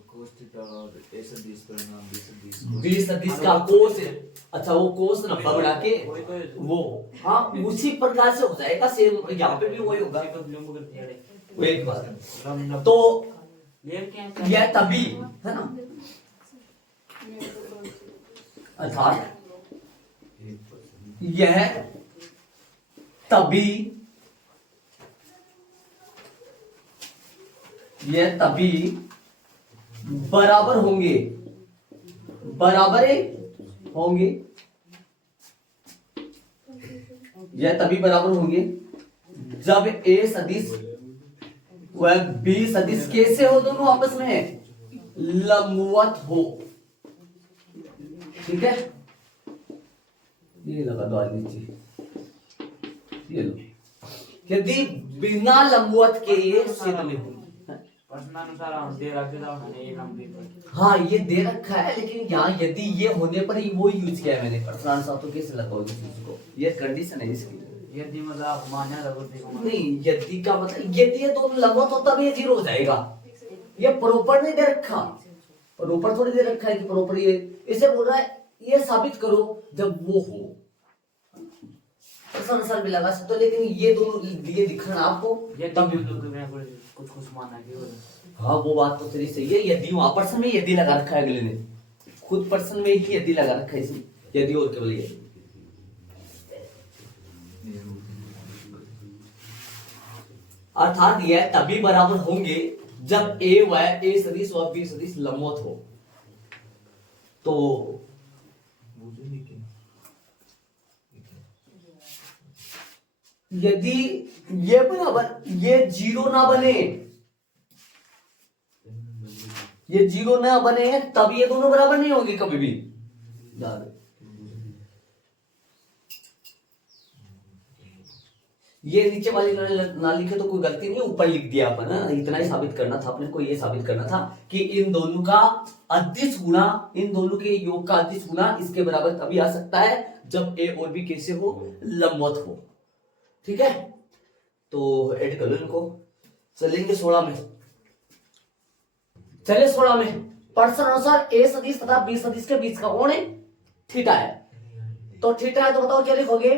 कोस थीटा और a सदिश परिमाण b सदिश b सदिश का कोस, अच्छा वो कोस नफा बढ़ा के वो, हाँ उसी प्रकार से हो जाएगा सेम, यहाँ पे भी वही होगा। वो एक बात तो यह तभी है ना, अर्थात यह तभी बराबर होंगे, यह तभी बराबर होंगे जब ए सदिश व बी सदिश कैसे हो, दोनों आपस में लंबवत हो। ठीक है, ये लगा दो आज नीचे, ये लो। यदि बिना लंबवत के ये सिद्ध नहीं हो। प्रश्नानुसार हम दे रखे था मैंने ये नाम भी। हाँ ये दे रखा है, लेकिन यहाँ यदि ये होने पर ही वो यूज किया है मैंने। प्रश्नानुसार तो कैसे लगाओगे इसको, ये कंडीशन है इसकी। यदि मतलब आप मान्य लगोगे नहीं, यदि का मतलब यदि ये दोनों लंबवत हो तब ये 0 हो जाएगा। ये प्रॉपर नहीं दे रखा, प्रॉपर थोड़ी दे रखा है कि प्रॉपर ये इसे बोल रहा है ये साबित करो जब वो हो। प्रश्नानुसार भी लगा सकते हो, लेकिन ये दोनों ये दिखाना आपको ये तब कुछ माना कि वो। हाँ वो बात तो तेरी सही है। यदि वहां पर्सन में यदि लगा रखा है, अगले ने खुद पर्सन में ही यदि लगा रखा है इसमें, यदि और केवल ये। अर्थात यह तभी बराबर होंगे जब ए सदिश व बी सदिश लंबवत हो। तो यदि ये बराबर ये 0 ना बने, ये 0 ना बने तब ये दोनों बराबर नहीं होंगे कभी भी। याद ये नीचे वाली ना लिखे तो कोई गलती नहीं, ऊपर लिख दिया अपन। इतना ही साबित करना था अपने को, ये साबित करना था कि इन दोनों का अदिश गुणा, इन दोनों के योग का अदिश गुणा इसके बराबर तभी आ सकता है जब ए और बी कैसे हो, लंबवत हो। ठीक है, तो ऐड कर लो इनको। चलेंगे 16 में। चले 16 में। प्रश्नानुसार ए सदिश तथा बी सदिश के बीच का कोण है थीटा है। तो थीटा है तो बताओ क्या लिखोगे?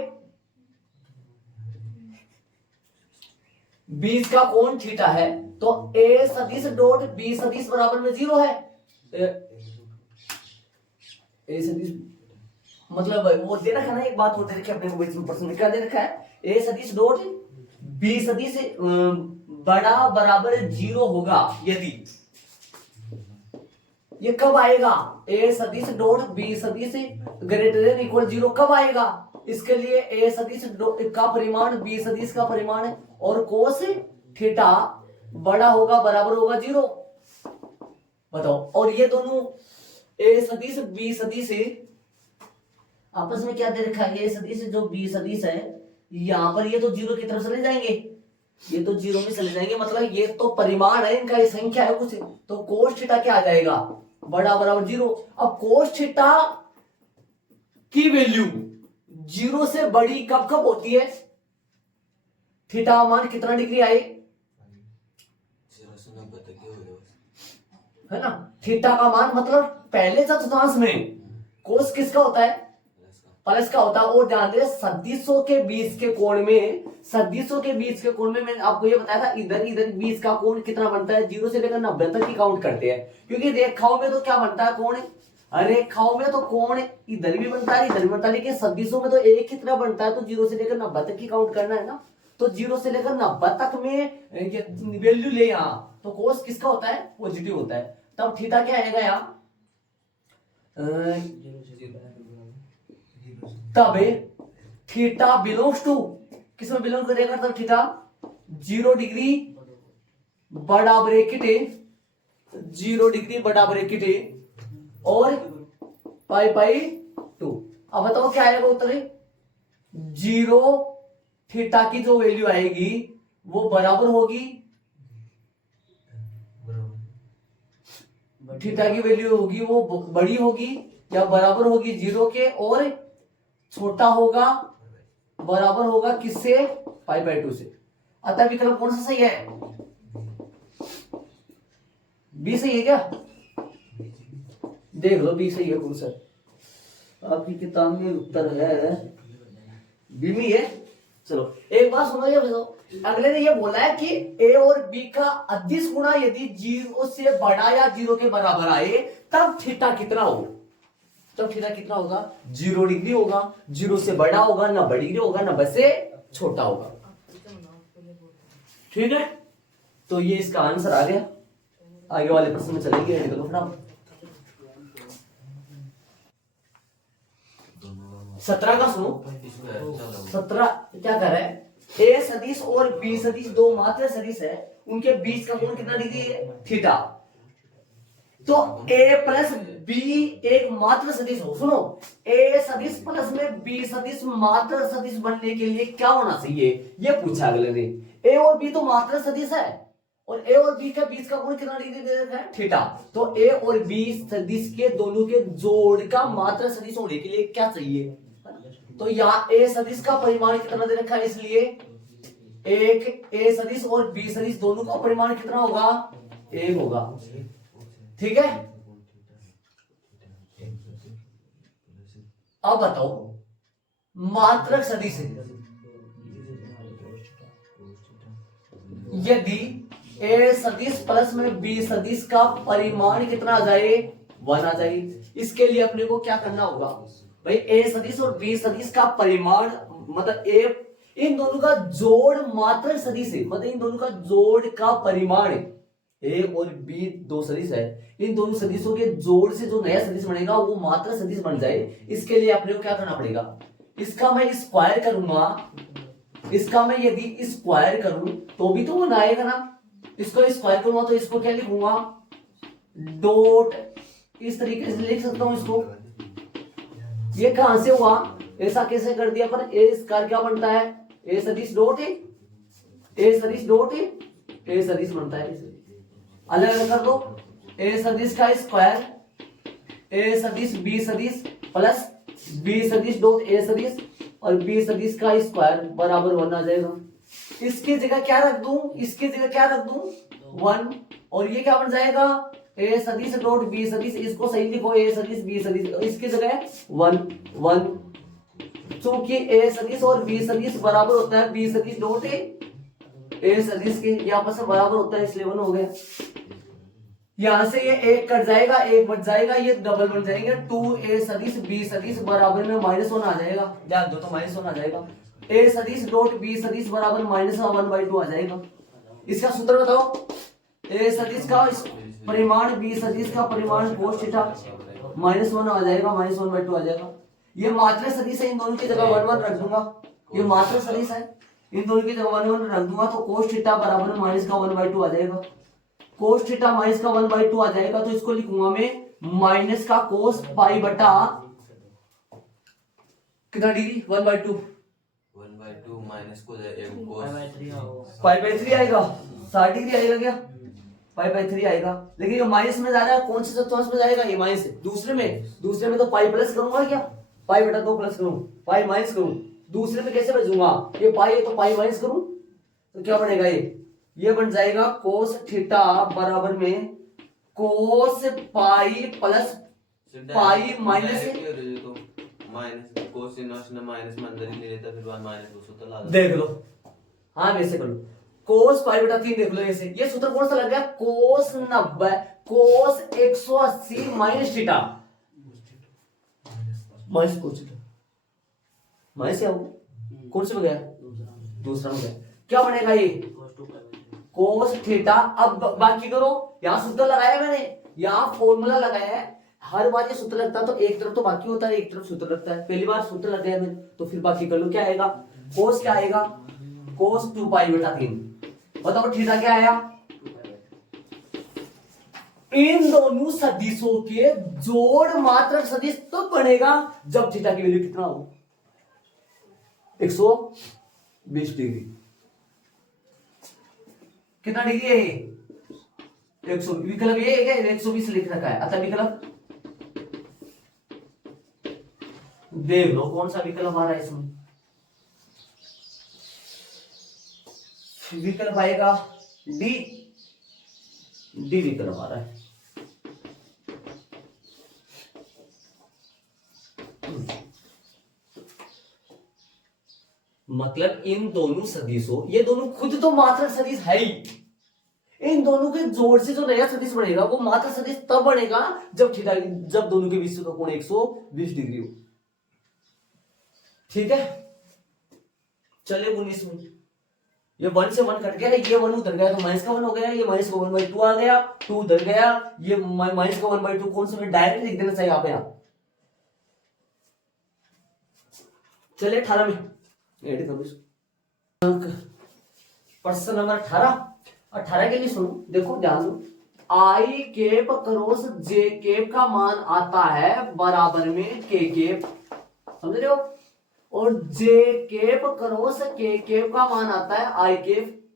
बीच का कोण थीटा है, तो ए सदिश डॉट बी सदिश बराबर में 0 है। ए सदिश मतलब वो दे रखा है ना, एक बात होती है अपने को बीच में प्रश्न में क्या दे रखा है, ए सदिश डॉट बी सदिश बड़ा बराबर 0 होगा यदि। ये कब आएगा? ए सदिश डॉट बी सदिश ग्रेटर देन इक्वल 0 कब आएगा? इसके लिए ए सदिश का परिमाण बी सदिश का परिमाण और कोस थीटा बड़ा होगा बराबर होगा 0। बताओ, और ये दोनों ए सदिश बी सदिश आपस में क्या दे रखा है? ये सदिश जो बी सदिश है यहाँ पर ये तो 0 की तरफ चले जाएंगे, ये तो 0 में चले जाएंगे, मतलब ये तो परिमाण है इनका, ये संख्या है कुछ, तो कोस थीटा क्या आ जाएगा? बड़ा बराबर 0। अब कोस थीटा की वैल्यू 0 से बड़ी कब कब होती है? थीटा मान कितना डिग्री आए, है ना? थीटा का मान मतलब पहले चतुर्थांश में कोस किसका होता है? प्लस का होता है। और ध्यान दे सदिशों के बीच के कोण में, सदिशों के बीच के कोण में मैंने आपको ये बताया था इधर इधर बीच का कोण कितना बनता है? 0 से लेकर 90 तक की काउंट करते हैं, क्योंकि रेखाओं में तो क्या बनता है कोण, रेखाओं में तो कोण इधर भी बनता है इधर भी बनता है, लेकिन सदिशों में तो एक ही तरह बनता है, तो 0 से लेकर 90 तक की काउंट करना है ना। तो 0 से लेकर 90 तक में वैल्यू ले यहाँ, तो कोस किसका होता है? पॉजिटिव होता है। तब थीटा क्या आएगा यहाँ? तब थीटा बिलोंग्स टू किसमें बिलोंग करेगा? तब थीटा 0 डिग्री बड़ा ब्रैकेट है, 0 डिग्री बड़ा ब्रैकेट है और पाई पाई 2। अब बताओ क्या आएगा उत्तर? 0 थीटा की जो वैल्यू आएगी वो बराबर होगी, थीटा की वैल्यू होगी वो बड़ी होगी या बराबर होगी 0 के, और छोटा होगा बराबर होगा किससे? पाई बाई 2 से। अतः विकल्प कौन सा सही है? बी सही है क्या? देख लो बी सही है कौन सा? आपकी किताब में उत्तर है बी में है। चलो एक बात सुनो, ये बताओ, अगले ने ये बोला है कि ए और बी का अदिश गुणा यदि 0 से बड़ा या 0 के बराबर आए तब थीटा कितना हो? तब थीटा कितना होगा 0 डिग्री होगा, 0 से बड़ा होगा, 90 डिग्री होगा, 90 से छोटा होगा। ठीक है, तो ये इसका आंसर आ गया। आगे वाले प्रश्न में चलेंगे, रेडी करो फटाफट। 17 का सुनो। 17 क्या कर रहा है, ए सदिश और बी सदिश दो मात्र सदिश है, उनके बीच का कोण कितना डिग्री है, थीटा। तो ए प्लस बी एक मात्र सदिश हो, सुनो, ए सदिश प्लस में बी सदिश मात्र सदिश बनने के लिए क्या होना चाहिए, ये पूछा अगले ने। ए और बी तो मात्र सदिश है, और ए और बी के बीच का कोण कितना डिग्री दे रखा है, थीटा। तो ए और बी सदिश के दोनों के जोड़ का मात्र सदिश होने के लिए क्या चाहिए, तो यहाँ ए सदिश का परिमाण कितना दे रखा है, इसलिए एक ए सदिश और बी सदिश दोनों का परिमाण कितना होगा, 1 होगा। ठीक है, अब बताओ मात्रक सदिश यदि ए सदिश प्लस में बी सदिश का परिमाण कितना आ जाए, 1 आ जाए, इसके लिए अपने को क्या करना होगा भाई, ए सदिश और बी सदिश का परिमाण मतलब ए, इन दोनों का जोड़ मात्रक सदिश है, मतलब इन दोनों का जोड़ का परिमाण, ए और बी दो सदिश है, इन दोनों सदिशों के जोड़ से जो नया सदिश बनेगा वो मात्रक सदिश बन जाए। इसके लिए अपने को क्या करना पड़ेगा, इसका मैं स्क्वायर करूंगा, इसका मैं यदि स्क्वायर करूं तो भी तो वो आएगा ना, इसको स्क्वायर करूंगा तो इसको क्या लिखूंगा, डॉट, इस तरीके से लिख सकता हूं इसको। ये कहां से हुआ, ऐसा कैसे कर दिया, पर ए स्क्वायर क्या बनता है, ए सदिश डॉट है, ए सदिश डॉट है, ए सदिश बनता है, अलग अलग कर दो, ए सदिश का स्क्वायर, ए सदिश बी सदिश प्लस बी सदिश डॉट ए सदिश और बी सदिश का स्क्वायर बराबर 1 आ जाएगा। इसकी जगह क्या रख दूं, इसकी जगह क्या रख दूं, 1, और ये क्या बन जाएगा, ए सदिश डॉट बी सदिश, इसको सही लिखो, ए सदिश बी सदिश, इसकी जगह 1 1, चूंकि ए सदिश और बी सदिश बराबर होता है बी सदिश डॉट ए सदिश के, ये आपस में बराबर होता है, इसलिए 1 हो गया। यहां से ये एक कट जाएगा, एक बच जाएगा, ये डबल बन जाएंगे, 2a सदिश b सदिश बराबर में -1 आ जाएगा, ध्यान दो तो -1 आ जाएगा, a सदिश डॉट b सदिश बराबर -1/2 आ जाएगा। इसका सूत्र बताओ, a सदिश का परिमाण b सदिश का परिमाण cos थीटा -1 आ जाएगा, -1/2 आ जाएगा। ये मात्रक सदिश है, इन दोनों की जगह 1 1 रख दूंगा, ये मात्रक सदिश है, इन दोनों की जगह 1 1 रख दूंगा, तो cos थीटा बराबर में -1/2 आ जाएगा, cos थीटा -1/2 आ जाएगा, तो इसको लिखूंगा मैं माइनस का cos पाई बटा कितना डिग्री, 1/2 माइनस को cos पाई बाई 3 आएगा, 60 डिग्री आएगा क्या, पाई बाई 3 आएगा। लेकिन ये माइनस में जा रहा है, कौन से चतुर्थांश में जाएगा, ये माइनस है, दूसरे में तो पाई प्लस करूंगा क्या, पाई बटा 2 प्लस करूं, पाई माइनस करूं, दूसरे में कैसे भेजूंगा, ये पाई है तो पाई माइनस करूं, तो क्या बनेगा, ये बन जाएगा cos थीटा बराबर में cos pi plus pi minus cos inverse ने माइनस में अंदर ही नहीं रहता, फिर बाद माइनस को सूत्र ला देख लो, हाँ वैसे कर लो, cos पाई बटा 3 देख लो, ऐसे ये सूत्र कौन सा लग गया, cos 90 cos 180 minus theta minus cos theta minus क्या हो, कौन से में गया, दूसरा में गया, क्या बनेगा ये cos थीटा। अब बाकी करो, यहां सूत्र लगाया मैंने, यहां फॉर्मूला लगाया है, हर बार ये सूत्र लगता है तो एक तरफ तो बाकी होता है, एक तरफ सूत्र लगता है, पहली बार सूत्र लग गया मैंने, तो फिर बाकी कर लो, क्या आएगा, cos क्या आएगा, cos 2 पाई बटा 3, बताओ थीटा क्या आया, इन दोनों सदिशों के जोड़ मात्रक सदिश तो बनेगा जब थीटा की वैल्यू कितना हो, 120 डिग्री, कितना डिग्री है ये, 100, विकल्प ये है क्या, 120 लिख रखा है, अतः विकल्प देख लो कौन सा विकल्प आ रहा है इसमें, विकल्प आएगा डी, डी विकल्प आ रहा है। मतलब इन दोनों सदिशों, ये दोनों खुद तो मात्रक सदिश है ही, इन इन दोनों के जोड़ से जो नया सदिश बनेगा वो मात्र सदिश तब बनेगा जब थीटा, जब दोनों के बीच का कोण 120 डिग्री हो। ठीक है, चलिए 19 में ये 1 से 1 कट गया, ये 1 उधर गया तो माइनस का 1 हो गया, ये माइनस का 1/2 आ गया, 2 उधर गया, ये माइनस का 1/2 कौन सा डायरेक्ट लिख देना चाहिए यहाँ पे। आप चलिए 18 में ऐड करो इसको। प्रश्न नंबर 18 के लिए सुनो, देखो ध्यान दो। आई केप क्रॉस जे केप का मान आता है बराबर में के केप, समझ रहे हो, और जे केप क्रॉस के केप का मान आता है आई केप,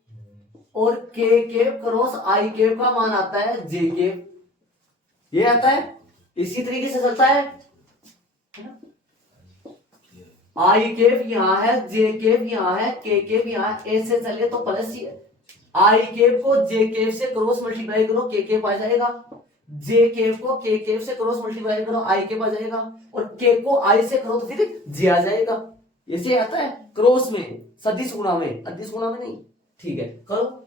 और के केप क्रॉस आई केप का मान आता है जे केप। ये आता है, इसी तरीके से चलता है ना? आई केप यहाँ है, जे केप यहाँ है, के केप यहाँ है, ऐसे चले तो प्लस आई केप को जे केप से क्रॉस मल्टीप्लाई करो, के केप आ जाएगा, जे केप को के केप से क्रॉस मल्टीप्लाई करो, आई केप आ जाएगा, और के को आई से करो तो फिर जे आ जाएगा। ऐसे आता है क्रॉस में, सदिश गुणा में, अदिश गुणा में नहीं। ठीक है, करो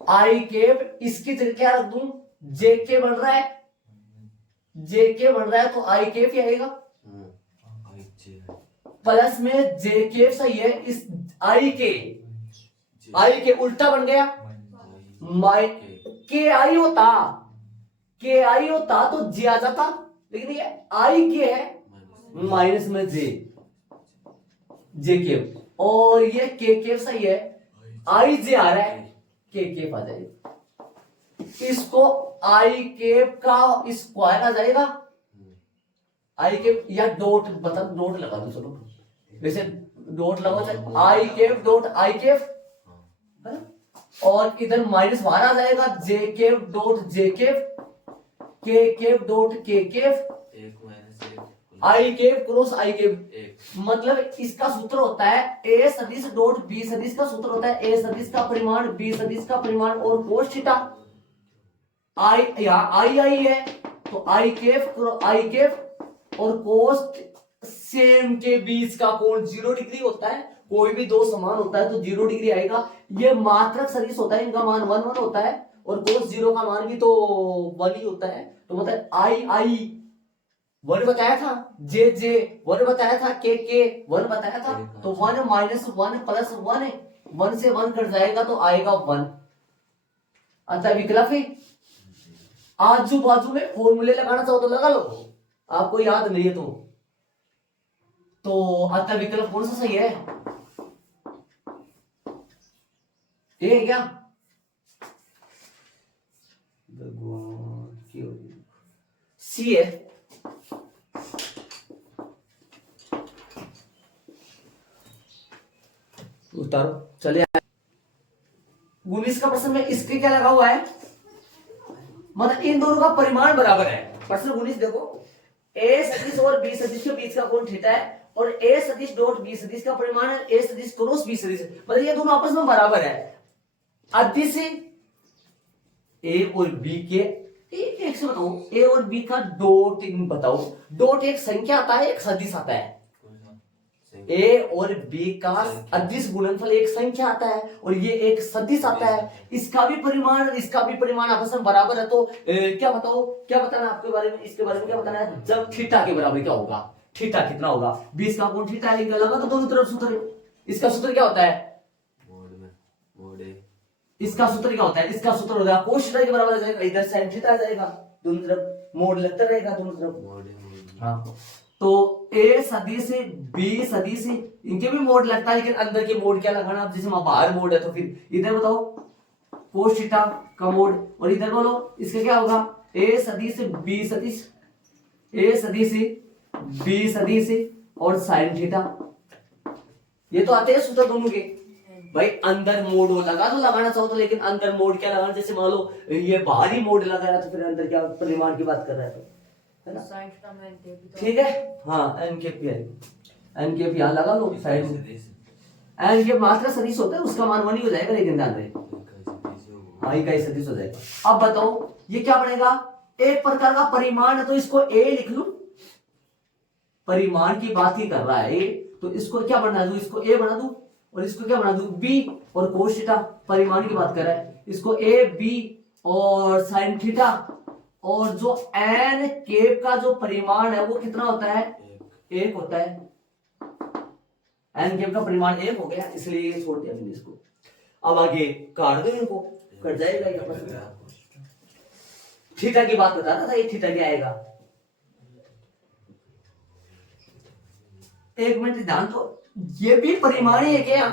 आई केप, इसकी जगह क्या रख दूं, जे के बन रहा है, जे के बन रहा है तो आई केप ही आएगा, प्लस में जे केप सही है, इस आई के उल्टा बन गया, के आई होता तो जे आ जाता, लेकिन ये आई के है माइनस में जे केप, और ये के केप सही है, आई जे आ रहा है, के केप आ जाएगा, इसको आई केप का स्क्वायर आ जाएगा, आई केप या डॉट बता, डॉट लगा दो, चलो वैसे डॉट लगाओ, I cap dot I cap, और इधर माइनस बाहर आ जाएगा, J cap dot J cap, K cap dot K cap, I cap cross I cap. मतलब इसका सूत्र होता है ए सदिश डॉट बी सदिश का सूत्र होता है ए सदिश का परिमाण बी सदिश का परिमाण और कोस थीटा। आई यहाँ आई है तो आई केप और कोस सेम के बीच का कोण 0 डिग्री होता है। कोई भी दो समान होता है तो 0 डिग्री आएगा। ये मात्रक सदिश होता है, इनका मान 1 1 होता है और कोस 0 का मान भी तो 1 ही होता है। तो मतलब आई 1 बताया था, जे 1 बताया था, के 1 बताया था, तो 1 माइनस 1 प्लस 1 1 से 1 कट जाएगा तो आएगा 1। अतः विकल्प है। आजू बाजू में फॉर्मूले लगाना चाहो तो लगा लो, आपको याद नहीं है तो अतः विकल्प कौन सा सही है? ये है क्या? सी है। उतारो चलिए 19 का प्रश्न में इसके क्या लगा हुआ है, मतलब इन दोनों का परिमाण बराबर है। प्रश्न 19 देखो, ए सदिश और बी सदिश के बीच का कोण थीटा है और ए सदिश डॉट बी सदिश का परिमाण है ए सदिश क्रॉस बी सदिश, मतलब ये दोनों आपस में बराबर है। अदिश ए और बी के एक से बताओ, ए और बी का डॉट बताओ। डॉट एक संख्या आता है, एक सदिश आता है। ए और बी का अदिश गुणनफल एक संख्या आता है और ये एक सदिश आता है। इसका भी परिमाण आपस में बराबर है। तो क्या बताना आपके बारे में, इसके बारे में क्या बताना है? जब थीटा के बराबर क्या होगा, थीटा कितना होगा, 20 का कोण थीटा है, लगा तो दोनों तरफ सूत्र। इसका सूत्र क्या होता है? इसका सूत्र क्या होता है? इसका सूत्र होगा कोस थीटा के बराबर आ जाएगा, इधर sin थीटा आ जाएगा, दोनों तरफ मोड लगता रहेगा दोनों तरफ। हाँ, तो ए सदिश बी सदिश इनके भी मोड लगता है, लेकिन अंदर के मोड क्या लगाना? अब जैसे वहां बाहर मोड है तो फिर इधर बताओ कोस थीटा का मोड, और इधर बोलो इसका क्या होगा? ए सदिश बी सदिश, ए सदिश बी सदिश और sin थीटा। ये तो आते हैं सूत्र दोनों के। भाई अंदर मोड लगा तो लगाना चाहो तो, लेकिन अंदर मोड क्या लगाना? जैसे मान लो ये बाहरी मोड लगा रहा है तो फिर अंदर क्या परिमाण की बात कर रहा है तो, है ना? ठीक है, हाँ एनकेपी एनकेपी यहाँ लगा लो साइड में। एनकेपी मात्रा सदिश होता है, उसका मान 1 ही हो जाएगा, लेकिन ध्यान रहे हाँ इकाई सदिश हो जाएगा। अब बताओ ये क्या बनेगा? एक प्रकार का परिमाण है तो इसको ए लिख लूं, परिमाण की बात ही कर रहा है तो इसको क्या बना दूं? इसको ए बना दूं और इसको क्या बना दूं बी, और कोस थीटा परिमाण की बात कर रहा है, इसको ए बी और साइन थीटा, और जो एन केप का जो परिमाण है वो कितना होता है, एक होता है। एन केप का परिमाण एक हो गया, इसलिए ये छोड़ दिया मैंने इसको। अब आगे काट दो इनको, कट जाएगा ये आपस में। थीटा की बात बता रहा था, ये थीटा क्या आएगा, एक मिनट ध्यान दो, ये भी परिमाण है क्या,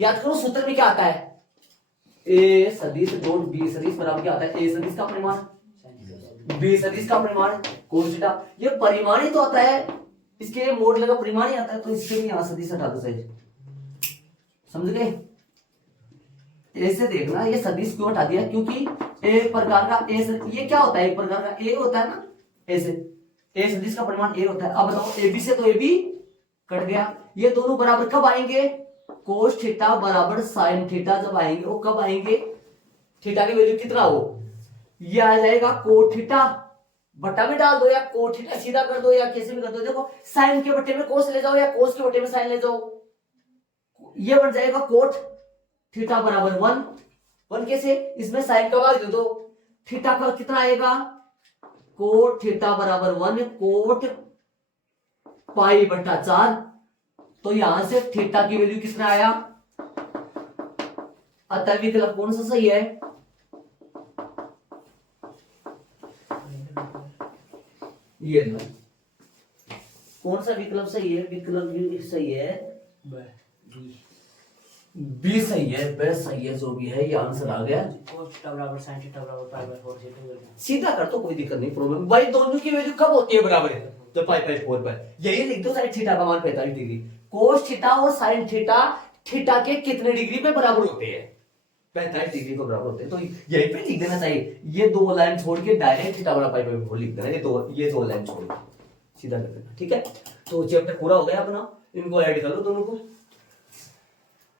याद करो सूत्र में क्या आता है, ए सदिश डॉट बी सदिश बराबर क्या आता है, ए सदिश का परिमाण बी सदिश का परिमाण कोस थीटा, ये परिमाण ही तो आता है, इसके मोड लगा परिमाण ही आता है, तो इसके भी यहां सदिश हटा दो सही, समझ गए। ऐसे देखना, ये सदिश क्यों हटा दिया, क्योंकि एक प्रकार का ए, ये क्या होता है, एक प्रकार का ए होता है ना, ऐसे ए सदिश का परिमाण ए होता है। अब बताओ ए बी से तो ए बी कट गया, ये दोनों बराबर कब आएंगे, कोस थीटा बराबर साइन थीटा जब आएंगे, वो कब आएंगे, थीटा की वैल्यू कितना हो, ये आ जाएगा कोट थीटा, बट्टा में डाल दो या कोट थीटा सीधा कर दो या कैसे भी कर दो, देखो साइन के बट्टे में कोस ले जाओ या कोस के बट्टे में साइन ले जाओ, ये बन जाएगा कोट थीटा बराबर 1, 1 कैसे, इसमें साइन का भाग दे दो, थीटा का कितना आएगा, कोट थीटा बराबर 1 कोट पाई बट्टा 4, तो यहां से थीटा की वैल्यू कितना आया, अतः विकल्प कौन सा सही है, ये ना, कौन सा विकल्प सही है, विकल्प सही है बी सही है, बेस्ट सही है, जो भी है ये आंसर आ गया। कोस थीटा बराबर sin थीटा बराबर पाई बाय 4 थीटा हो गया। सीधा कर तो कोई दिक्कत नहीं, प्रॉब्लम भाई दोनों की वैल्यू कब होती है बराबर है, तो पाई बाय 4 पर यही लिख दो, साइन थीटा का मान 45 डिग्री, कोस थीटा और साइन थीटा थीटा के कितने डिग्री पे बराबर होते हैं, 45 डिग्री को बराबर होते हैं, तो यहीं पे लिख देना चाहिए, ये दो लाइन छोड़ के डायरेक्ट थीटा बराबर पाई बाय 4 लिख देना, ये दो लाइन छोड़ के सीधा कर देना, ठीक है। तो चैप्टर पूरा हो गया अपना, इनको ऐड कर लो दोनों को।